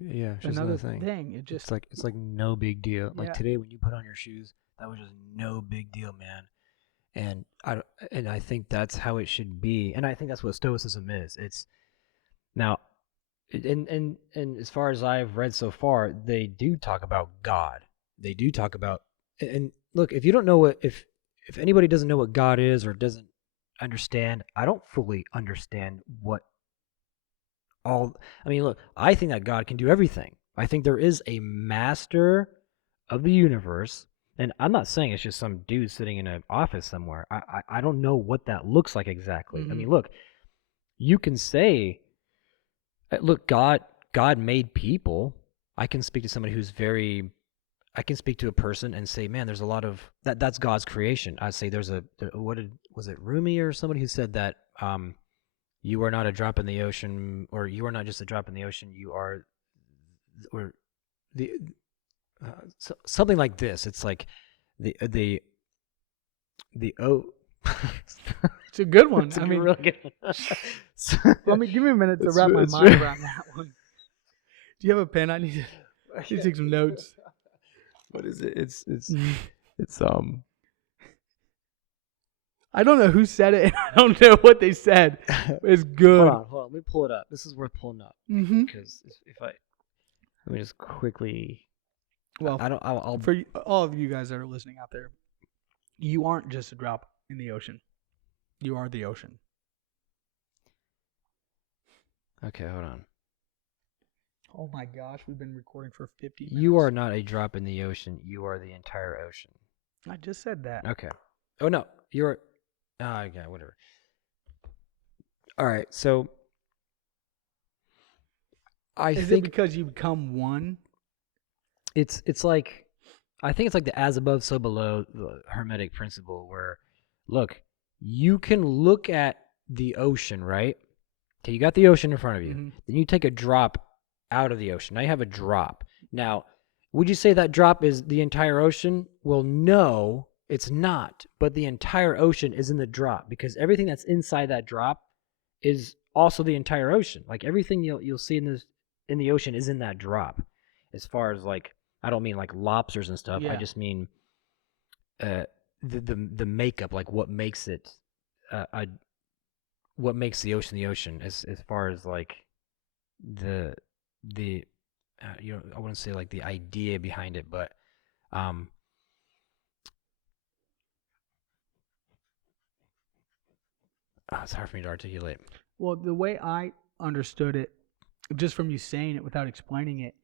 another thing. It just It's like no big deal. Yeah. Like today when you put on your shoes, that was just no big deal, man. And I think that's how it should be. And I think that's what Stoicism is. It's now and as far as I've read so far, they do talk about God. They do talk about and look, if you don't know if anybody doesn't know what God is or doesn't understand, I don't fully understand what I mean, look, I think that God can do everything. I think there is a master of the universe, and I'm not saying it's just some dude sitting in an office somewhere. I don't know what that looks like exactly. I mean, look, you can say, look, God made people. I can speak to somebody I can speak to a person and say, man, there's a lot of that's God's creation. I'd say was it Rumi or somebody who said that you are not a drop in the ocean, or you are not just a drop in the ocean. You are, or the something like this. It's like the it's a good one. It's I mean, really good let me give me a minute to wrap my mind around that one. Do you have a pen? I need to take some notes. What is it? It's I don't know who said it. And I don't know what they said. It's good. Hold on. Let me pull it up. This is worth pulling up because let me just quickly. Well, I'll for all of you guys that are listening out there, you aren't just a drop in the ocean. You are the ocean. Okay, hold on. Oh my gosh, we've been recording for 50 minutes. You are not a drop in the ocean. You are the entire ocean. I just said that. Okay. Oh no, you're. Yeah, whatever. All right, so Is it because you become one? It's like, I think it's like the as above, so below, the Hermetic principle, where, look, you can look at the ocean, right? Okay, you got the ocean in front of you. Then you take a drop out of the ocean. Now you have a drop. Now, would you say that drop is the entire ocean? Well, no, it's not. But the entire ocean is in the drop, because everything that's inside that drop is also the entire ocean. Like everything you'll see in the ocean is in that drop. As far as like, I don't mean like lobsters and stuff. Yeah. I just mean the makeup, like what makes it what makes the ocean as far as like the I wouldn't say like the idea behind it, but it's hard for me to articulate. Well, the way I understood it, just from you saying it without explaining it,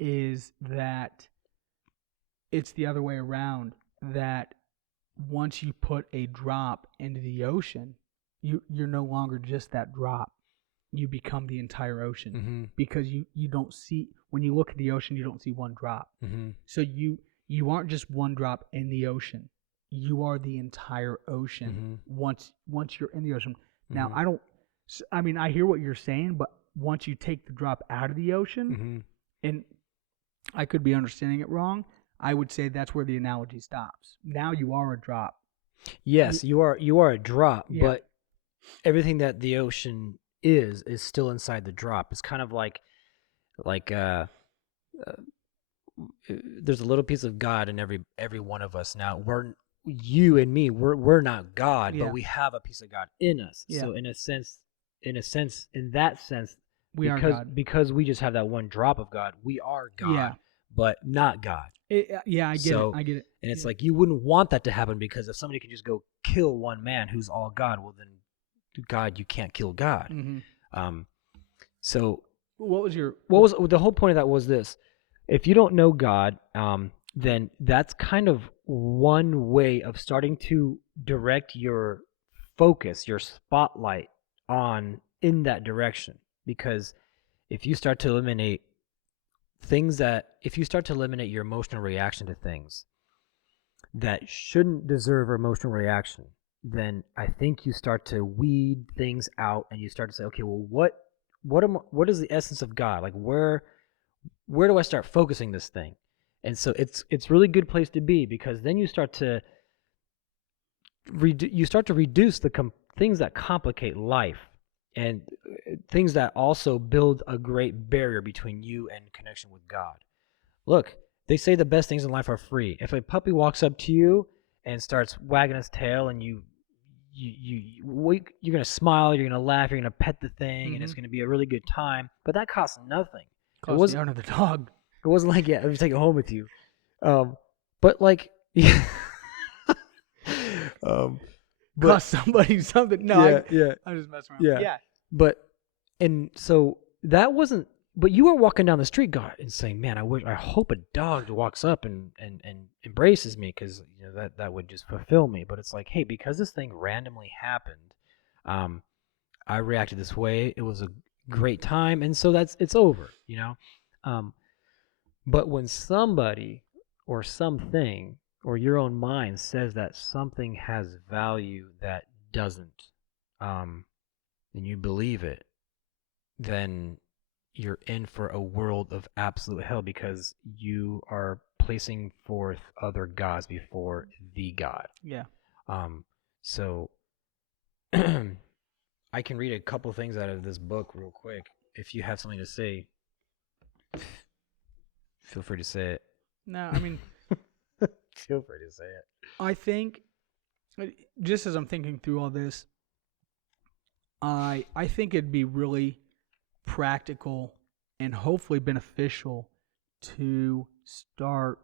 is that it's the other way around. That once you put a drop into the ocean, you're no longer just that drop. You become the entire ocean, because you don't see, when you look at the ocean, you don't see one drop. So you aren't just one drop in the ocean. You are the entire ocean once you're in the ocean. Now, I hear what you're saying, but once you take the drop out of the ocean, and I could be understanding it wrong, I would say that's where the analogy stops. Now you are a drop. Yes, you are a drop, Yeah. but everything that the ocean is still inside the drop. It's kind of like there's a little piece of God in every one of us. Now, you and me, we're not God, Yeah. but we have a piece of God in us. Yeah. So in that sense, We are God. Because we just have that one drop of God. We are God, Yeah. but not God. Yeah, I get So, it. I get it. And it's like you wouldn't want that to happen, because if somebody can just go kill one man who's all God, well then, God, you can't kill God. Mm-hmm. So what was the whole point of that was this: if you don't know God, then that's kind of one way of starting to direct your focus, your spotlight in that direction. Because if you start to eliminate if you start to eliminate your emotional reaction to things that shouldn't deserve emotional reaction, then I think you start to weed things out, and you start to say, okay, well, what is the essence of God? Like, where do I start focusing this thing? And so it's really good place to be, because then you start to reduce the things that complicate life, and things that also build a great barrier between you and connection with God. Look, they say the best things in life are free. If a puppy walks up to you and starts wagging its tail, and you're gonna smile, you're gonna laugh, you're gonna pet the thing, and it's gonna be a really good time. But that costs nothing. Costs the owner of the dog. It wasn't like, yeah, let me take it home with you. But like, yeah. Cost somebody something. No, yeah. I'm just messing around. Yeah. But and so that wasn't. But you were walking down the street, God, and saying, "Man, I hope a dog walks up and embraces me, because that would just fulfill me." But it's like, hey, because this thing randomly happened, I reacted this way. It was a great time, and so it's over, But when somebody or something or your own mind says that something has value that doesn't, and you believe it, then you're in for a world of absolute hell, because you are placing forth other gods before the God. Yeah. So I can read a couple things out of this book real quick. If you have something to say, feel free to say it. No, I mean, feel free to say it. I think, just as I'm thinking through all this, I think it'd be really practical and hopefully beneficial to start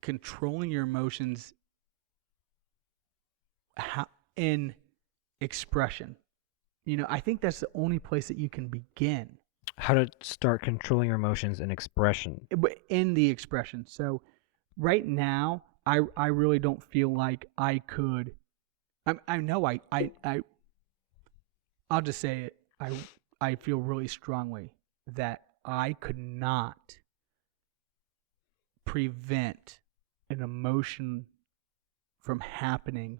controlling your emotions in expression. I think that's the only place that you can begin. How to start controlling your emotions in expression. In the expression. So right now, I really don't feel like I could. I know I'll just say it. I feel really strongly that I could not prevent an emotion from happening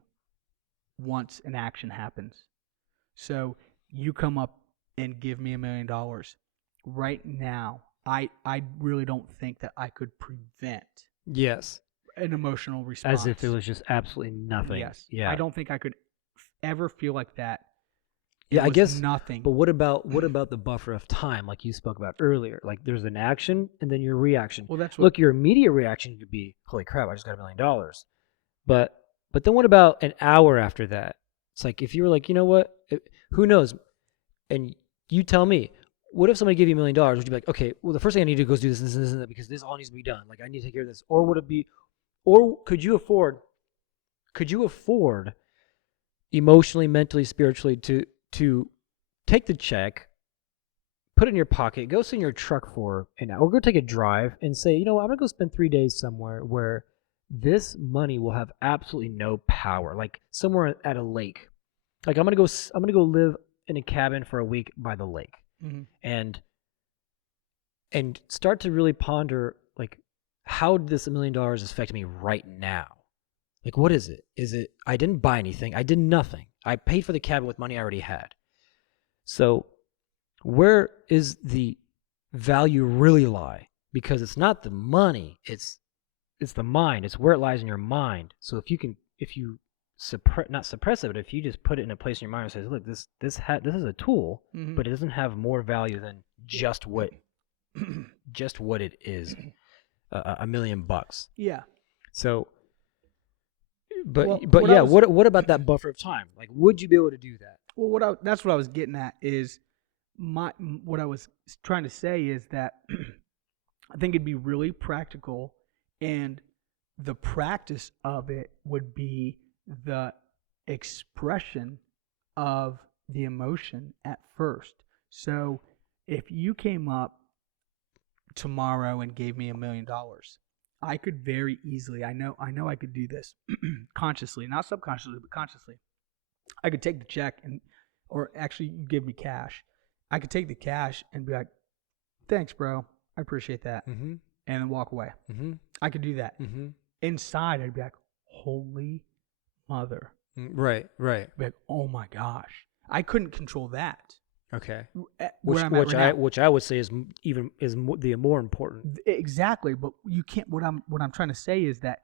once an action happens. So you come up and give me $1 million. Right now, I really don't think that I could prevent an emotional response. As if it was just absolutely nothing. Yes. Yeah. I don't think I could ever feel like that. I guess nothing. But what about the buffer of time, like you spoke about earlier? Like, there's an action and then your reaction. Well, that's look. Your immediate reaction could be, "Holy crap! I just got $1 million." But then what about an hour after that? It's like, if you were like, you know what? Who knows? And you tell me, what if somebody gave you $1 million? Would you be like, okay, well, the first thing I need to do is do this and this, because this all needs to be done. Like, I need to take care of this. Or would it be, or could you afford emotionally, mentally, spiritually to take the check, put it in your pocket, go sit in your truck for an hour, or go take a drive and say, I'm going to go spend 3 days somewhere where this money will have absolutely no power, like somewhere at a lake. Like, I'm going to go live in a cabin for a week by the lake. Mm-hmm. And start to really ponder, like, how did this $1 million affect me right now? Like, what is it? Is it, I didn't buy anything. I did nothing. I paid for the cabin with money I already had. So where is the value really lie? Because it's not the money. It's the mind. It's where it lies in your mind. So if you not suppress it, but if you just put it in a place in your mind and says, look, this is a tool, mm-hmm. but it doesn't have more value than just what it is, $1 million. Yeah. So, but yeah, what about that buffer of time? Like, would you be able to do that? Well, that's what I was getting at is what I was trying to say is that I think it'd be really practical, and the practice of it would be the expression of the emotion at first. So if you came up tomorrow and gave me $1,000,000, I could very easily, I know I could do this consciously, not subconsciously, but consciously. I could take the check or actually you give me cash. I could take the cash and be like, thanks, bro. I appreciate that. Mm-hmm. And then walk away. Mm-hmm. I could do that. Mm-hmm. Inside, I'd be like, holy mother. Right. I'd be like, oh my gosh. I couldn't control that. Okay. Where I'm at right now. Which I would say is the more important. Exactly, but you can't. What I'm trying to say is that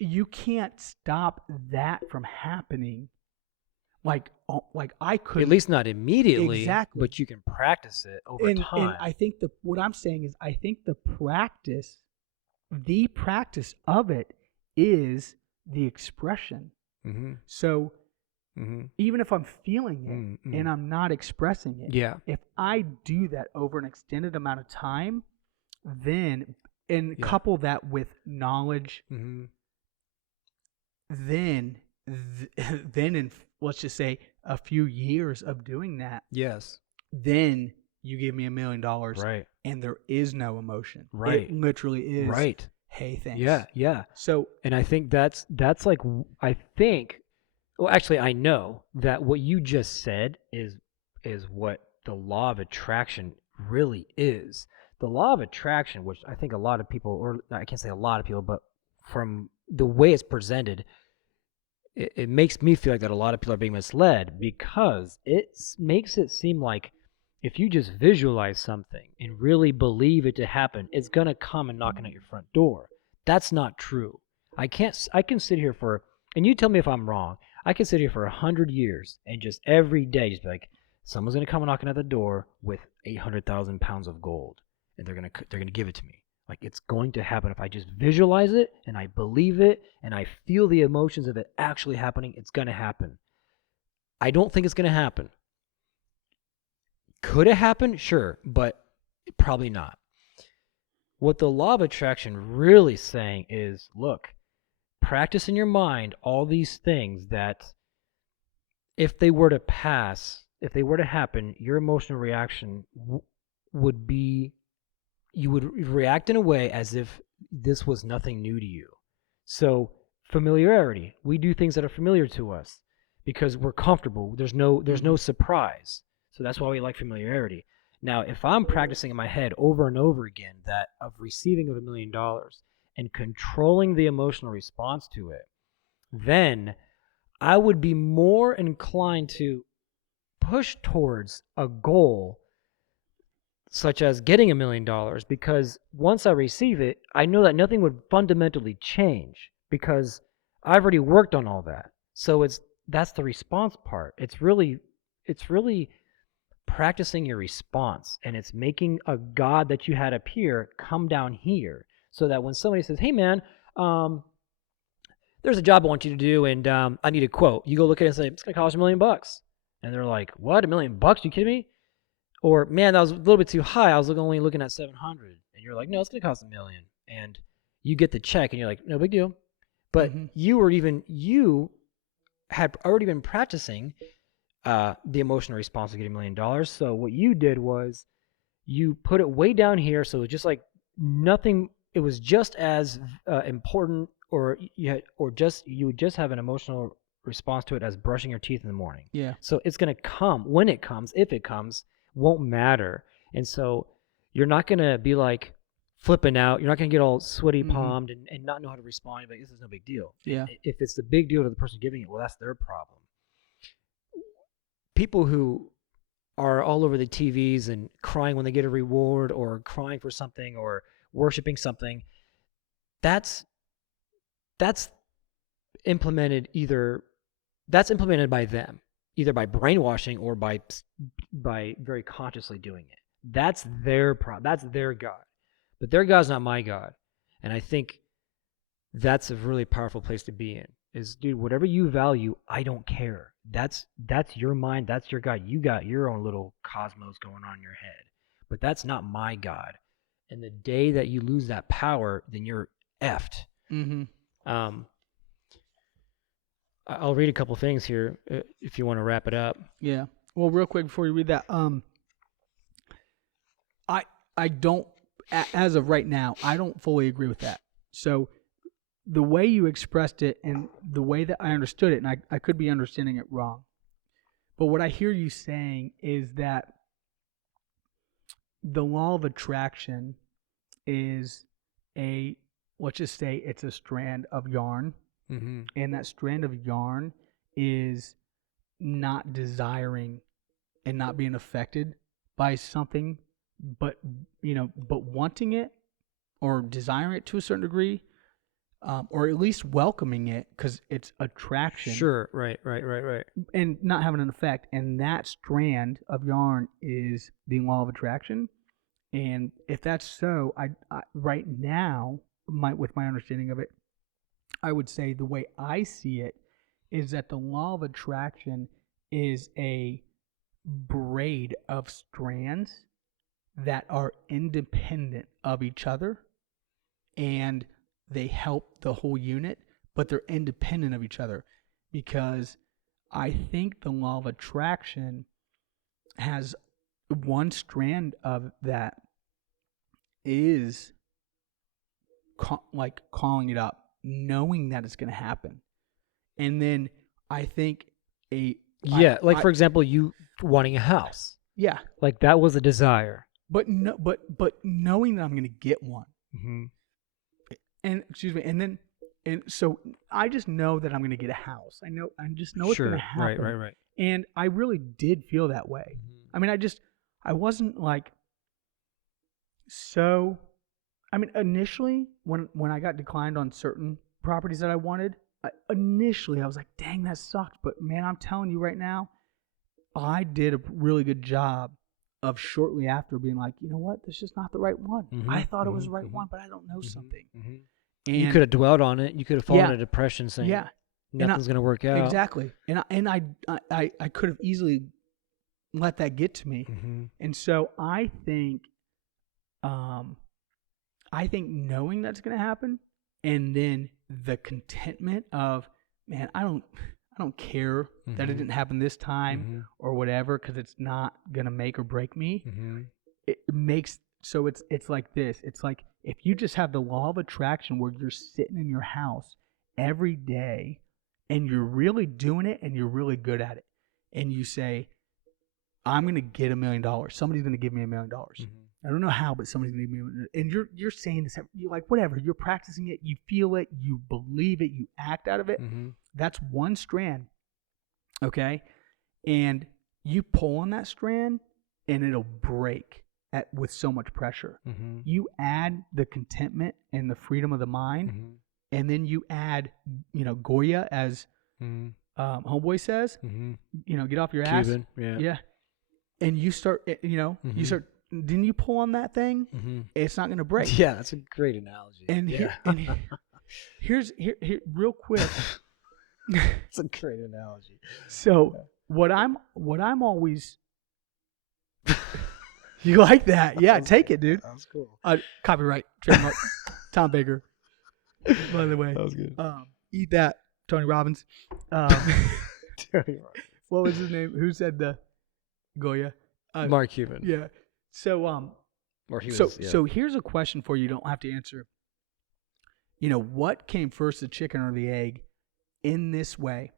you can't stop that from happening. Like I could, at least not immediately. Exactly. But you can practice it over time. And I think what I'm saying is, I think the practice of it is the expression. Mm-hmm. So mm-hmm. even if I'm feeling it mm-hmm. and I'm not expressing it, yeah. if I do that over an extended amount of time, then couple that with knowledge, mm-hmm. then in, let's just say, a few years of doing that, yes, then you give me $1 million, right? And there is no emotion, right? It literally is, right? Hey, thanks. Yeah. So, and I think that's like, I think, well, actually, I know that what you just said is what the law of attraction really is. The law of attraction, which I think a lot of people, or I can't say a lot of people, but from the way it's presented, it makes me feel like that a lot of people are being misled, because it makes it seem like if you just visualize something and really believe it to happen, it's going to come and knocking at your front door. That's not true. I can sit here and you tell me if I'm wrong, I can sit here for 100 years and just every day just be like, someone's going to come knocking at the door with 800,000 pounds of gold, and they're going to give it to me. Like, it's going to happen if I just visualize it and I believe it and I feel the emotions of it actually happening. It's going to happen. I don't think it's going to happen. Could it happen? Sure, but probably not. What the law of attraction really saying is, look, practice in your mind all these things that if they were to happen, your emotional reaction would be, you would react in a way as if this was nothing new to you. So familiarity, we do things that are familiar to us because we're comfortable. There's no surprise. So that's why we like familiarity. Now, if I'm practicing in my head over and over again that of receiving of $1 million and controlling the emotional response to it, then I would be more inclined to push towards a goal such as getting $1 million, because once I receive it, I know that nothing would fundamentally change because I've already worked on all that. So that's the response part. It's really practicing your response, and it's making a God that you had up here come down here, so that when somebody says, "Hey man, there's a job I want you to do, and I need a quote," you go look at it and say, "It's gonna cost $1 million," and they're like, "What? $1 million? You kidding me?" Or, "Man, that was a little bit too high. I was only looking at 700," and you're like, "No, it's gonna cost $1 million," and you get the check, and you're like, "No big deal," but you had already been practicing the emotional response to getting $1 million. So what you did was you put it way down here, so it was just like nothing. It was just as important, or you would just have an emotional response to it as brushing your teeth in the morning. Yeah. So it's gonna come when it comes. If it comes, won't matter. And so you're not gonna be like flipping out. You're not gonna get all sweaty palmed and not know how to respond. But this is no big deal. Yeah. If it's the big deal to the person giving it, well, that's their problem. People who are all over the TVs and crying when they get a reward, or crying for something, or worshiping something, that's implemented by them, either by brainwashing or by very consciously doing it. That's their problem. That's their God. But their God's not my God. And I think that's a really powerful place to be in. Is, dude, whatever you value, I don't care. that's your mind, that's your God. You got your own little cosmos going on in your head. But that's not my God. And the day that you lose that power, then you're effed. Mm-hmm. Um, I'll read a couple things here if you want to wrap it up. Yeah. Well, real quick before you read that, I don't, as of right now, I don't fully agree with that. So the way you expressed it and the way that I understood it, and I could be understanding it wrong, but what I hear you saying is that the law of attraction is let's just say it's a strand of yarn, and that strand of yarn is not desiring and not being affected by something, but wanting it or desiring it to a certain degree, or at least welcoming it because it's attraction. Sure, right. And not having an effect. And that strand of yarn is the law of attraction. And if that's so, I right now, with my understanding of it, I would say the way I see it is that the law of attraction is a braid of strands that are independent of each other, and they help the whole unit, but they're independent of each other, because I think the law of attraction has one strand of that is calling it up, knowing that it's going to happen. And then I think for example, you wanting a house. Yeah. Like that was a desire. But knowing that I'm going to get one. Mm-hmm. And and so I just know that I'm going to get a house. I just know it's going to happen. Right. And I really did feel that way. Mm-hmm. I mean, I wasn't like so. I mean, initially when I got declined on certain properties that I wanted, initially I was like, dang, that sucked. But man, I'm telling you right now, I did a really good job of shortly after being like, you know what, this is just not the right one. Mm-hmm. I thought it was the right one, but I don't know something. Mm-hmm. And you could have dwelled on it. You could have fallen into depression saying, nothing's going to work out. Exactly. And I could have easily let that get to me. Mm-hmm. And so I think knowing that's going to happen, and then the contentment of, man, I don't care that it didn't happen this time or whatever, because it's not going to make or break me. It makes, so it's like this. It's like if you just have the law of attraction where you're sitting in your house every day and you're really doing it and you're really good at it, and you say, I'm going to get $1 million. Somebody's going to give me $1 million. I don't know how, but somebody's going to give me $1 million. And you're saying this, you're like, whatever, you're practicing it, you feel it, you believe it, you act out of it. That's one strand. Okay? And you pull on that strand and it'll break with so much pressure. You add the contentment and the freedom of the mind, and then you add, Goya, as Homeboy says, get off your ass. Cuban, yeah. And you start, you start, then you pull on that thing, it's not going to break. Yeah, that's a great analogy. And, here's real quick. It's a great analogy. So what I'm always, you like that? Yeah, take it, dude. That was cool. Copyright, trademark, Tom Baker. By the way, that was good. Eat that, Tony Robbins. Tony Robbins. What was his name? Who said the Goya? Mark Cuban. Yeah. So so here's a question for you. You don't have to answer. What came first, the chicken or the egg? In this way,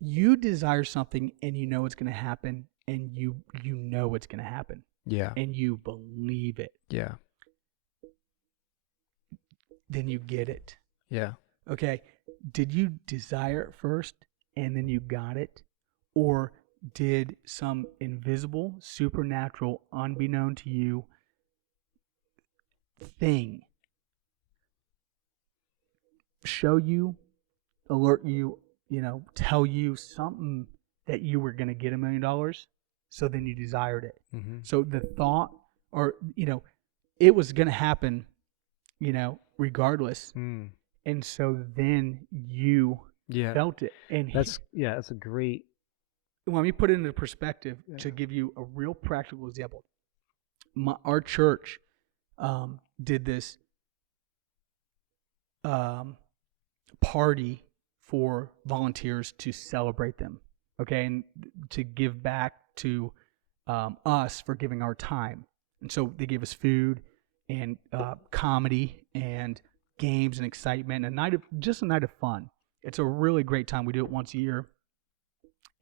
you desire something and you know it's going to happen, and you know it's going to happen. Yeah. And you believe it. Yeah. Then you get it. Yeah. Okay. Did you desire it first and then you got it? Or did some invisible, supernatural, unbeknown to you thing show you, alert you, tell you something that you were going to get $1 million? So then you desired it. So the thought, or, it was going to happen, regardless. And so then you Yeah. felt it. And That's a great. let me put it into perspective to give you a real practical example. Our church did this party for volunteers to celebrate them, okay, and to give back to us for giving our time. And so they gave us food and comedy and games and excitement, and just a night of fun. It's a really great time. We do it once a year,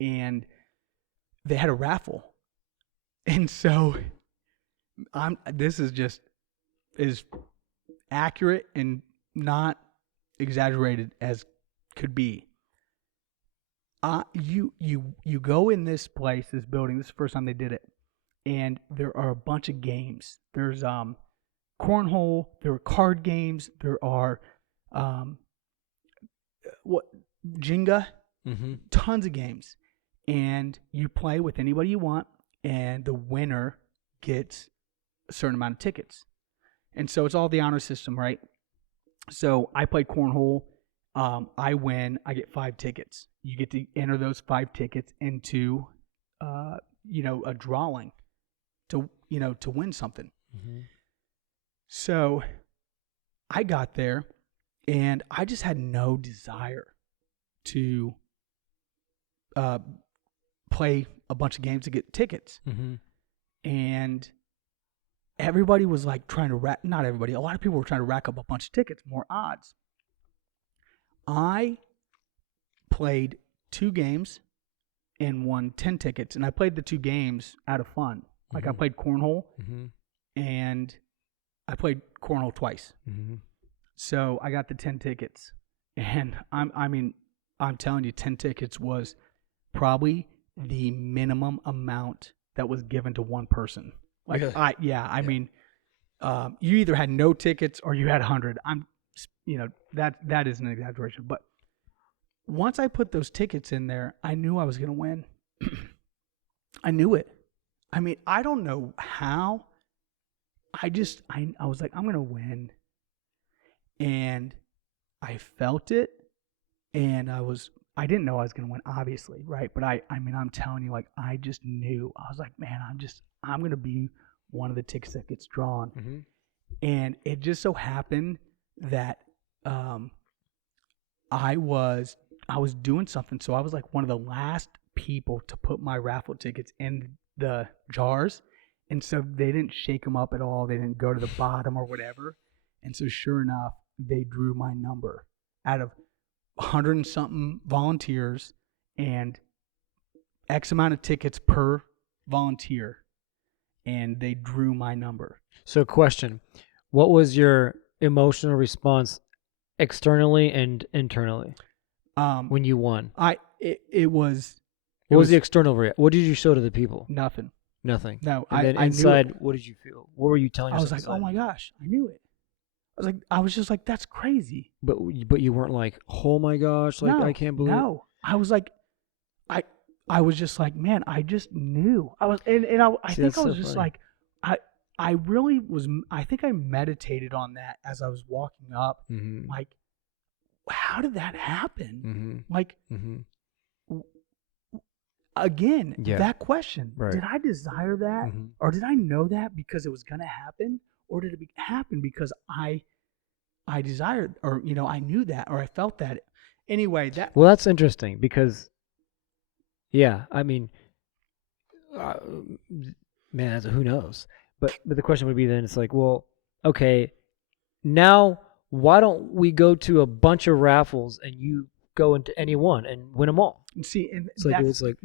and they had a raffle, and so this is just as accurate and not exaggerated as could be. You go in this place, this building. This is the first time they did it, and there are a bunch of games. There's cornhole. There are card games. There are what Jenga. Mm-hmm. Tons of games, and you play with anybody you want, and the winner gets a certain amount of tickets. And so it's all the honor system, right? So I played cornhole. I win. I get 5 tickets. You get to enter those 5 tickets into, a drawing to win something. Mm-hmm. So I got there, and I just had no desire to play a bunch of games to get tickets. Mm-hmm. And everybody was like trying to not everybody, a lot of people were trying to rack up a bunch of tickets, more odds. I played 2 games and won 10 tickets, and I played the 2 games out of fun. Like Mm-hmm. I played cornhole, Mm-hmm. and I played cornhole twice. Mm-hmm. So I got the 10 tickets, and I'm telling you, 10 tickets was probably the minimum amount that was given to one person. Like Really? I mean, you either had no tickets or you had 100. That is an exaggeration, but once I put those tickets in there, I knew I was going to win. I knew it. I mean, I don't know how. I was like, I'm going to win. And I felt it, and I didn't know I was going to win, obviously, right? But I'm telling you, like, I just knew. I was like, man, I'm going to be one of the tickets that gets drawn. Mm-hmm. And it just so happened that I was doing something, so I was like one of the last people to put my raffle tickets in the jars, and so they didn't shake them up at all. They didn't go to the bottom or whatever, and so sure enough, they drew my number out of 100 and something volunteers and X amount of tickets per volunteer, and they drew my number. So, question: what was your emotional response externally and internally when you won? It was. What was the external reaction? What did you show to the people? Nothing. Nothing. No, And then I inside, knew it. what did you feel? What were you telling I yourself? was like, oh inside? my gosh, I knew it. I was just like, that's crazy. But you weren't like, oh my gosh, like No, I can't believe. No, I was like, I was just like, man, I just knew. I was, and I See, think that's I was so just funny. like, I really was. I think I meditated on that as I was walking up. Mm-hmm. Like, how did that happen? Mm-hmm. Like, Mm-hmm. again, Yeah. that question: Right. did I desire that, Mm-hmm. or did I know that because it was going to happen, or did it happen because I desired, or I knew that, or I felt that? Anyway, that. Well, that's interesting because, yeah, I mean, man, who knows? But the question would be then, it's like, well, okay, now why don't we go to a bunch of raffles and you go into any one and win them all? See, and It's like, that's well, it's like,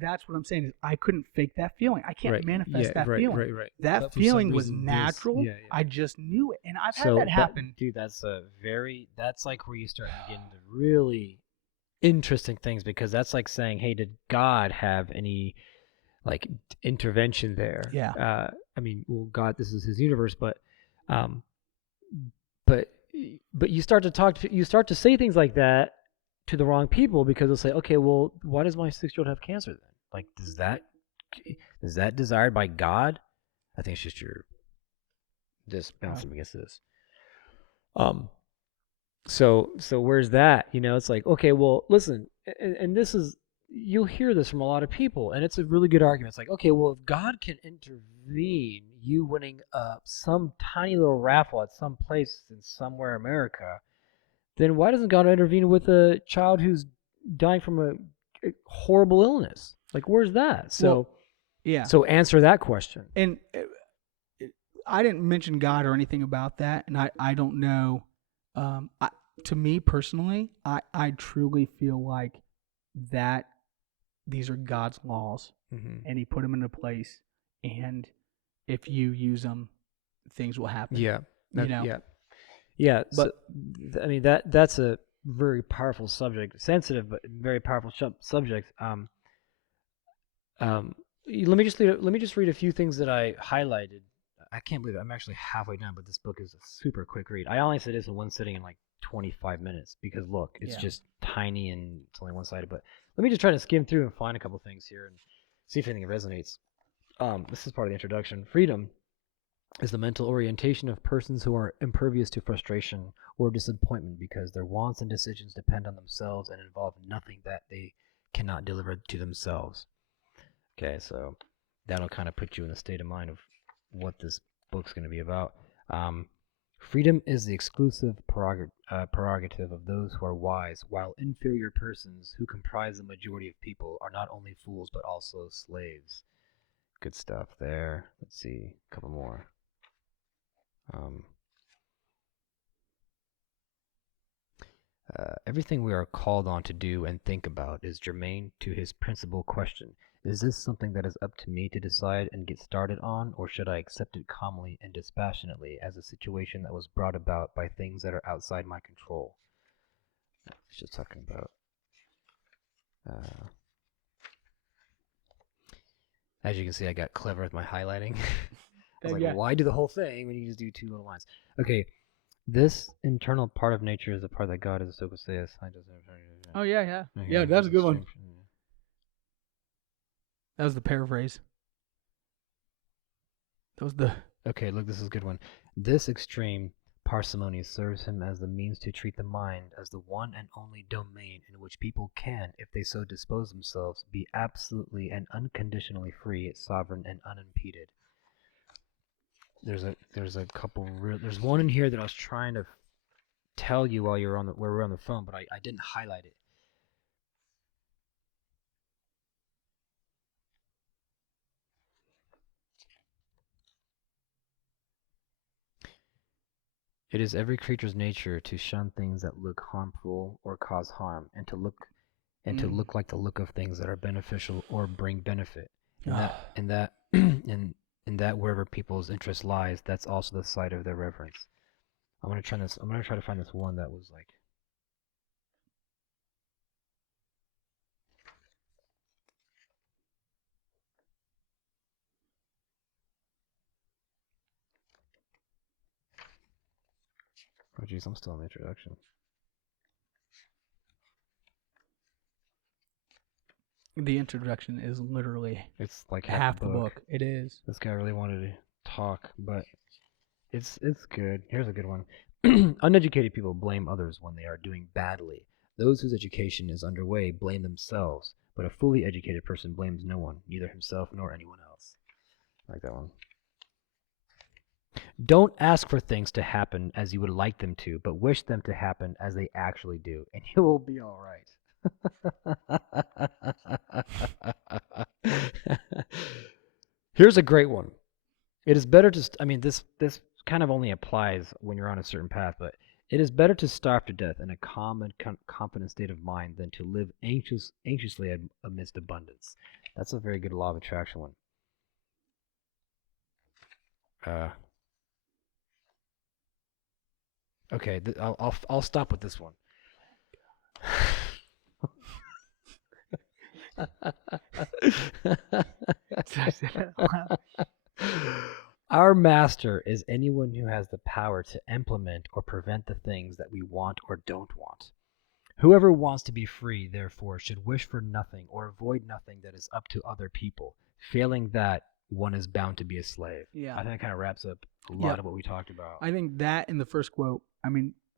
that's what I'm saying is I couldn't fake that feeling. I can't right, manifest yeah, that right, feeling. right, right. That But for some feeling was reason, natural. yeah. I just knew it, and I've had So that happen. dude, that's like where you start to get into really interesting things, because that's like saying, hey, did God have any like intervention there? Yeah. I mean, well, God, this is his universe, but but you start to say things like that to the wrong people, because they'll say, okay, well, why does my 6-year-old have cancer then? Like, is that desired by God? I think it's just this bouncing against this. So where's that? It's like, okay, well, listen, and this is, you'll hear this from a lot of people, and it's a really good argument. It's like, okay, well, if God can intervene, you winning some tiny little raffle at some place in somewhere America, then why doesn't God intervene with a child who's dying from a horrible illness? Like, where's that? Well, So, yeah. so answer that question. And I didn't mention God or anything about that, and I don't know. To me personally, I truly feel like that these are God's laws, and He put them into place, and if you use them, things will happen. Yeah. You know. Yeah. Yeah. But I mean, that's a very powerful subject, sensitive but very powerful subject. Let me just read a few things that I highlighted. I can't believe it. I'm actually halfway done, but this book is a super quick read. I only said this in one sitting in like 25 minutes because look, it's just tiny and it's only one-sided. But let me just try to skim through and find a couple things here and see if anything resonates. This is part of the introduction. Freedom is the mental orientation of persons who are impervious to frustration or disappointment because their wants and decisions depend on themselves and involve nothing that they cannot deliver to themselves. Okay, so that'll kind of put you in the state of mind of what this book's going to be about. Freedom is the exclusive prerogative of those who are wise, while inferior persons who comprise the majority of people are not only fools but also slaves. Good stuff there. Let's see, a couple more. Everything we are called on to do and think about is germane to his principal question. Is this something that is up to me to decide and get started on, or should I accept it calmly and dispassionately as a situation that was brought about by things that are outside my control? It's just talking about. As you can see, I got clever with my highlighting. I was like, why do the whole thing when you just do two little lines? Okay, this internal part of nature is the part that God is a Stoicism. Oh yeah. Yeah, that's a good one. That was the paraphrase. That was the. Okay, look, this is a good one. This extreme parsimony serves him as the means to treat the mind as the one and only domain in which people can, if they so dispose themselves, be absolutely and unconditionally free, sovereign, and unimpeded. There's a couple there's one in here that I was trying to tell you while you're where we're on the phone, but I didn't highlight it. It is every creature's nature to shun things that look harmful or cause harm, and to look like the look of things that are beneficial or bring benefit. And that in that wherever people's interest lies, that's also the site of their reverence. I'm gonna try to find this one that was like. Oh geez, I'm still in the introduction. The introduction is literally It's like half the book. It is. This guy really wanted to talk, but it's good. Here's a good one. Uneducated people blame others when they are doing badly. Those whose education is underway blame themselves, but a fully educated person blames no one, neither himself nor anyone else. I like that one. Don't ask for things to happen as you would like them to, but wish them to happen as they actually do, and you will be all right. Here's a great one. It is better to, this kind of only applies when you're on a certain path, but it is better to starve to death in a calm and confident state of mind than to live anxiously amidst abundance. That's a very good law of attraction one. Okay, I'll stop with this one. Our master is anyone who has the power to implement or prevent the things that we want or don't want. Whoever wants to be free, therefore, should wish for nothing or avoid nothing that is up to other people. Failing that, one is bound to be a slave. Yeah. I think that kind of wraps up a lot of what we talked about. I think that in the first quote,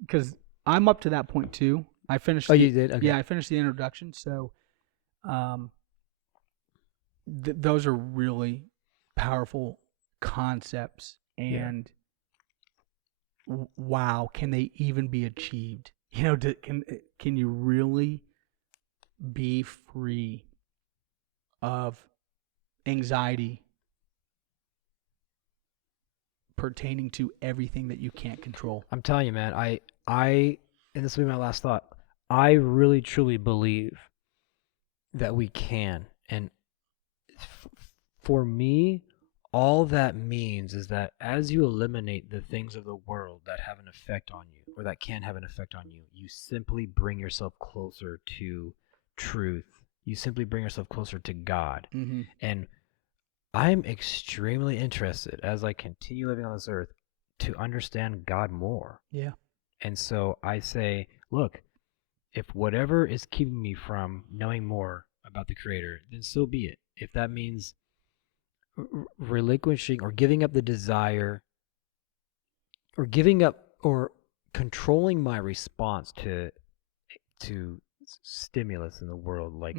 because I'm up to that point too. I finished. Oh, you did? Okay. Yeah, I finished the introduction. So, those are really powerful concepts, and wow, can they even be achieved? Can you really be free of anxiety pertaining to everything that you can't control? I'm telling you, man. And this will be my last thought. I really truly believe that we can, and for me, all that means is that as you eliminate the things of the world that have an effect on you or that can have an effect on you, you simply bring yourself closer to truth. You simply bring yourself closer to God. Mm-hmm. And I'm extremely interested as I continue living on this earth to understand God more. Yeah. And so I say, look, if whatever is keeping me from knowing more about the Creator, then so be it. If that means relinquishing or giving up the desire or giving up or controlling my response to stimulus in the world like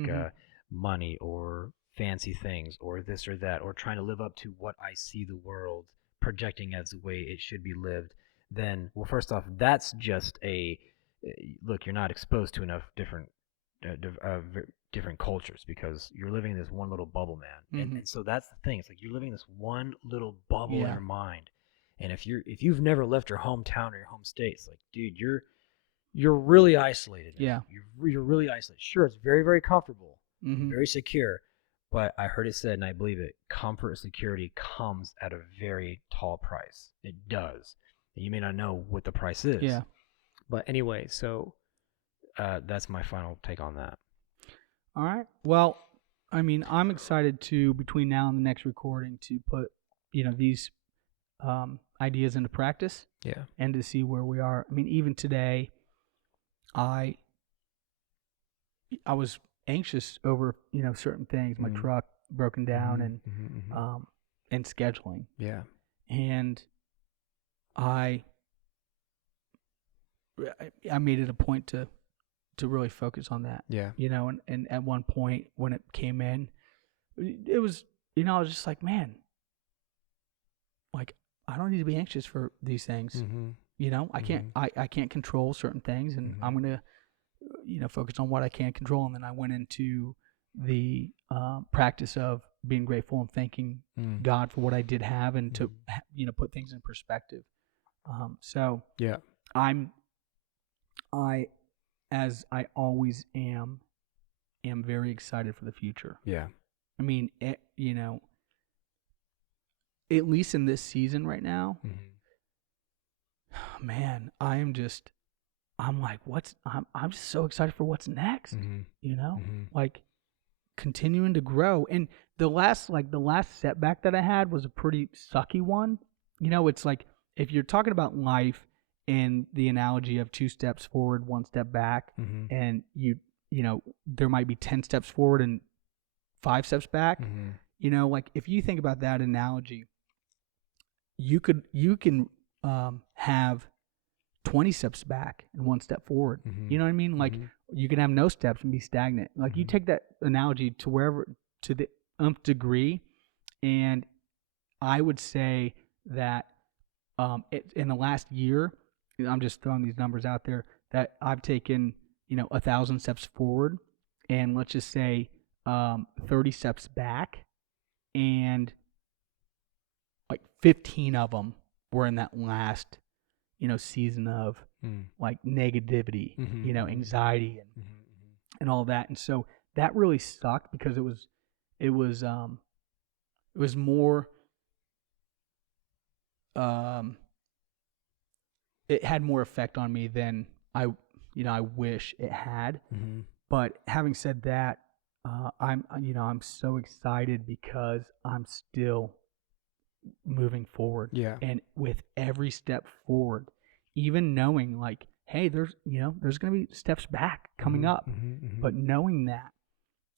money or fancy things or this or that or trying to live up to what I see the world projecting as the way it should be lived, then well, first off, that's just a look, you're not exposed to enough different cultures because you're living in this one little bubble, man. And so that's the thing. It's like you're living in this one little bubble in your mind. And if you've never left your hometown or your home state, it's like, dude, you're really isolated. Yeah. You're really isolated. Sure, it's very, very comfortable, Mm-hmm. very secure. But I heard it said, and I believe it, comfort and security comes at a very tall price. It does. And you may not know what the price is. Yeah. But anyway, so that's my final take on that. All right. Well, I mean, I'm excited to, between now and the next recording, to put, these ideas into practice. Yeah. And to see where we are. I mean, even today, I was anxious over, certain things. My truck broken down and scheduling. Yeah. And I made it a point to really focus on that. Yeah. And at one point when it came in, it was, I was just like, man, like I don't need to be anxious for these things. I can't control certain things, and I'm going to, focus on what I can control. And then I went into the practice of being grateful and thanking God for what I did have and to, put things in perspective. So yeah, as I always am very excited for the future. Yeah. I mean, at least in this season right now, man, I'm just so excited for what's next, like continuing to grow. And the last setback that I had was a pretty sucky one. It's like, if you're talking about life in the analogy of 2 steps forward, 1 step back, and there might be 10 steps forward and 5 steps back, like if you think about that analogy, you can have 20 steps back and 1 step forward. You know what I mean? Like you can have no steps and be stagnant. Like you take that analogy to wherever, to the nth degree, and I would say that in the last year, I'm just throwing these numbers out there, that I've taken 1,000 steps forward, and let's just say 30 steps back, and like 15 of them were in that last season of like negativity, anxiety and all that. And so that really sucked because it was more it had more effect on me than I wish it had. But having said that, I'm so excited because I'm still moving forward. Yeah. And with every step forward, even knowing like, hey, there's going to be steps back coming up, but knowing that,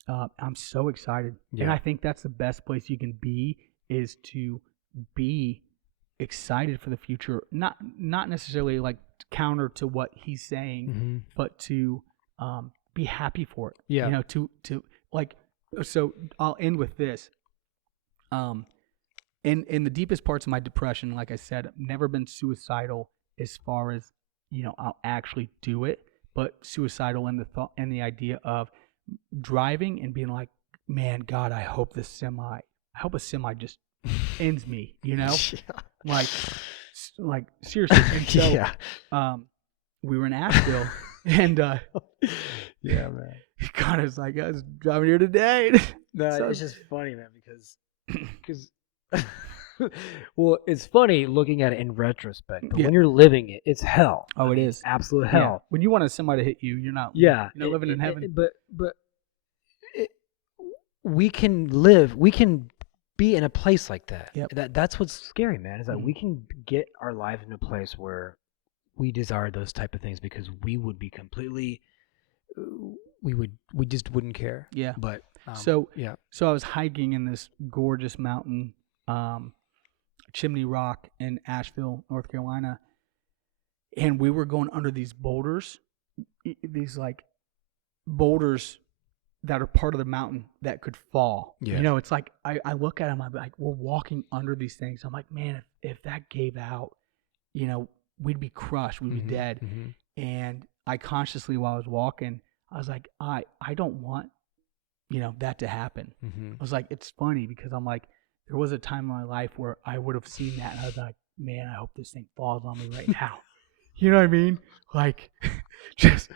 I'm so excited. Yeah. And I think that's the best place you can be, is to be excited for the future, not necessarily like counter to what he's saying, but to be happy for it. Yeah. You know, to like. So I'll end with this. In the deepest parts of my depression, like I said, I've never been suicidal as far as, you know, I'll actually do it, but suicidal in the thought and the idea of driving and being like, man, God, I hope a semi just ends me, you know? like seriously. And so, we were in Asheville and yeah, man. God was like, I was driving here today. No, So- it's just funny, man, because well, it's funny looking at it in retrospect. But when you're living it, it's hell. Oh, it is absolute hell. Yeah. When you want somebody to hit you, you're not. Yeah, you're not living in heaven. But we can live. We can be in a place like that. Yep. That's what's scary, man. Is that we can get our lives in a place where we desire those type of things because we would be completely. We just wouldn't care. Yeah. But So I was hiking in this gorgeous mountain, Chimney Rock in Asheville, North Carolina, and we were going under these boulders, these like boulders that are part of the mountain that could fall. Yeah. You know, it's like I look at them, I'm like, we're walking under these things. I'm like, man, if that gave out, you know, we'd be crushed, we'd be dead. And I consciously, while I was walking, I was like, I don't want, you know, that to happen. I was like, it's funny because I'm like, there was a time in my life where I would have seen that and I was like, man, I hope this thing falls on me right now. You know what I mean? Like, just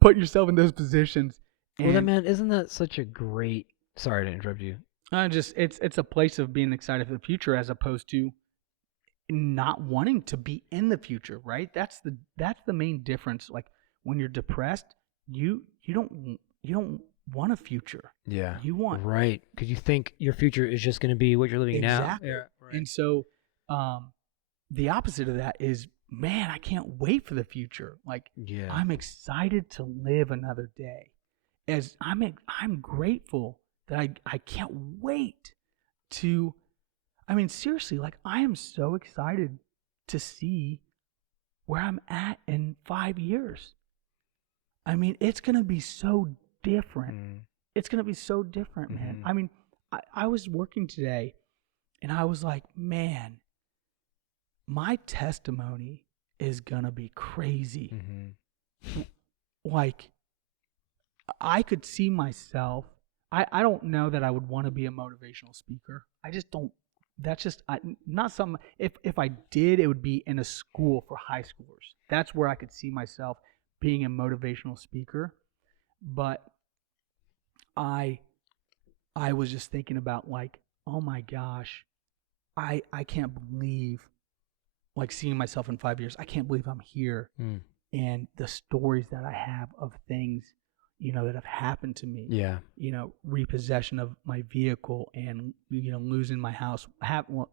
put yourself in those positions. Well, then, man, isn't that such a great? Sorry to interrupt you. It's a place of being excited for the future as opposed to not wanting to be in the future, right? That's the main difference. Like when you're depressed, you don't want a future. Yeah. You want right because you think your future is just going to be what you're living now. Exactly. Yeah, right. And so, the opposite of that is, man, I can't wait for the future. Like, I'm excited to live another day. As I'm grateful that I can't wait to. I mean, seriously, like I am so excited to see where I'm at in 5 years. I mean, it's gonna be so different. It's gonna be so different, man. I mean, I was working today, and I was like, man, my testimony is gonna be crazy. Like, I could see myself. I don't know that I would want to be a motivational speaker. I just don't. That's just not something. If I did, it would be in a school for high schoolers. That's where I could see myself being a motivational speaker. But I was just thinking about like, oh my gosh, I can't believe like seeing myself in 5 years. I can't believe I'm here, and the stories that I have of things, you know, that have happened to me. Yeah. You know, repossession of my vehicle and, you know, losing my house,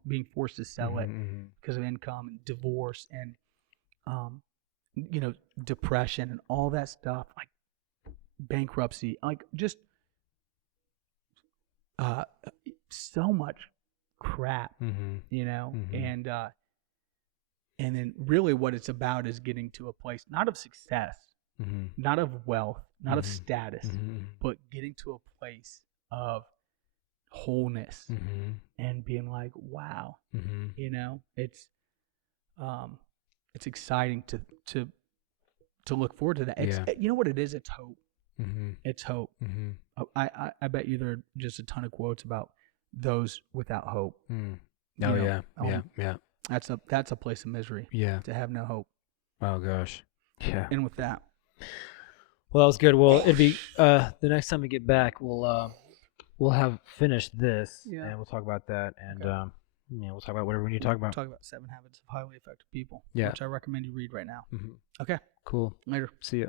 being forced to sell it because of income, and divorce and, you know, depression and all that stuff, like bankruptcy, like just so much crap, you know, and then really what it's about is getting to a place, not of success, not of wealth, not of status, but getting to a place of wholeness and being like, wow, you know, it's exciting to look forward to that. It's, you know what it is? It's hope. It's hope. I bet you there are just a ton of quotes about those without hope. Oh, yeah. That's a place of misery. Yeah. To have no hope. Oh gosh. Yeah. And with that. Well, that was good. Well, it'd be the next time we get back, we'll have finished this, and we'll talk about that, and we'll talk about whatever we need to talk about. Talk about 7 Habits of Highly Effective People, which I recommend you read right now. Okay. Cool. Later. See ya.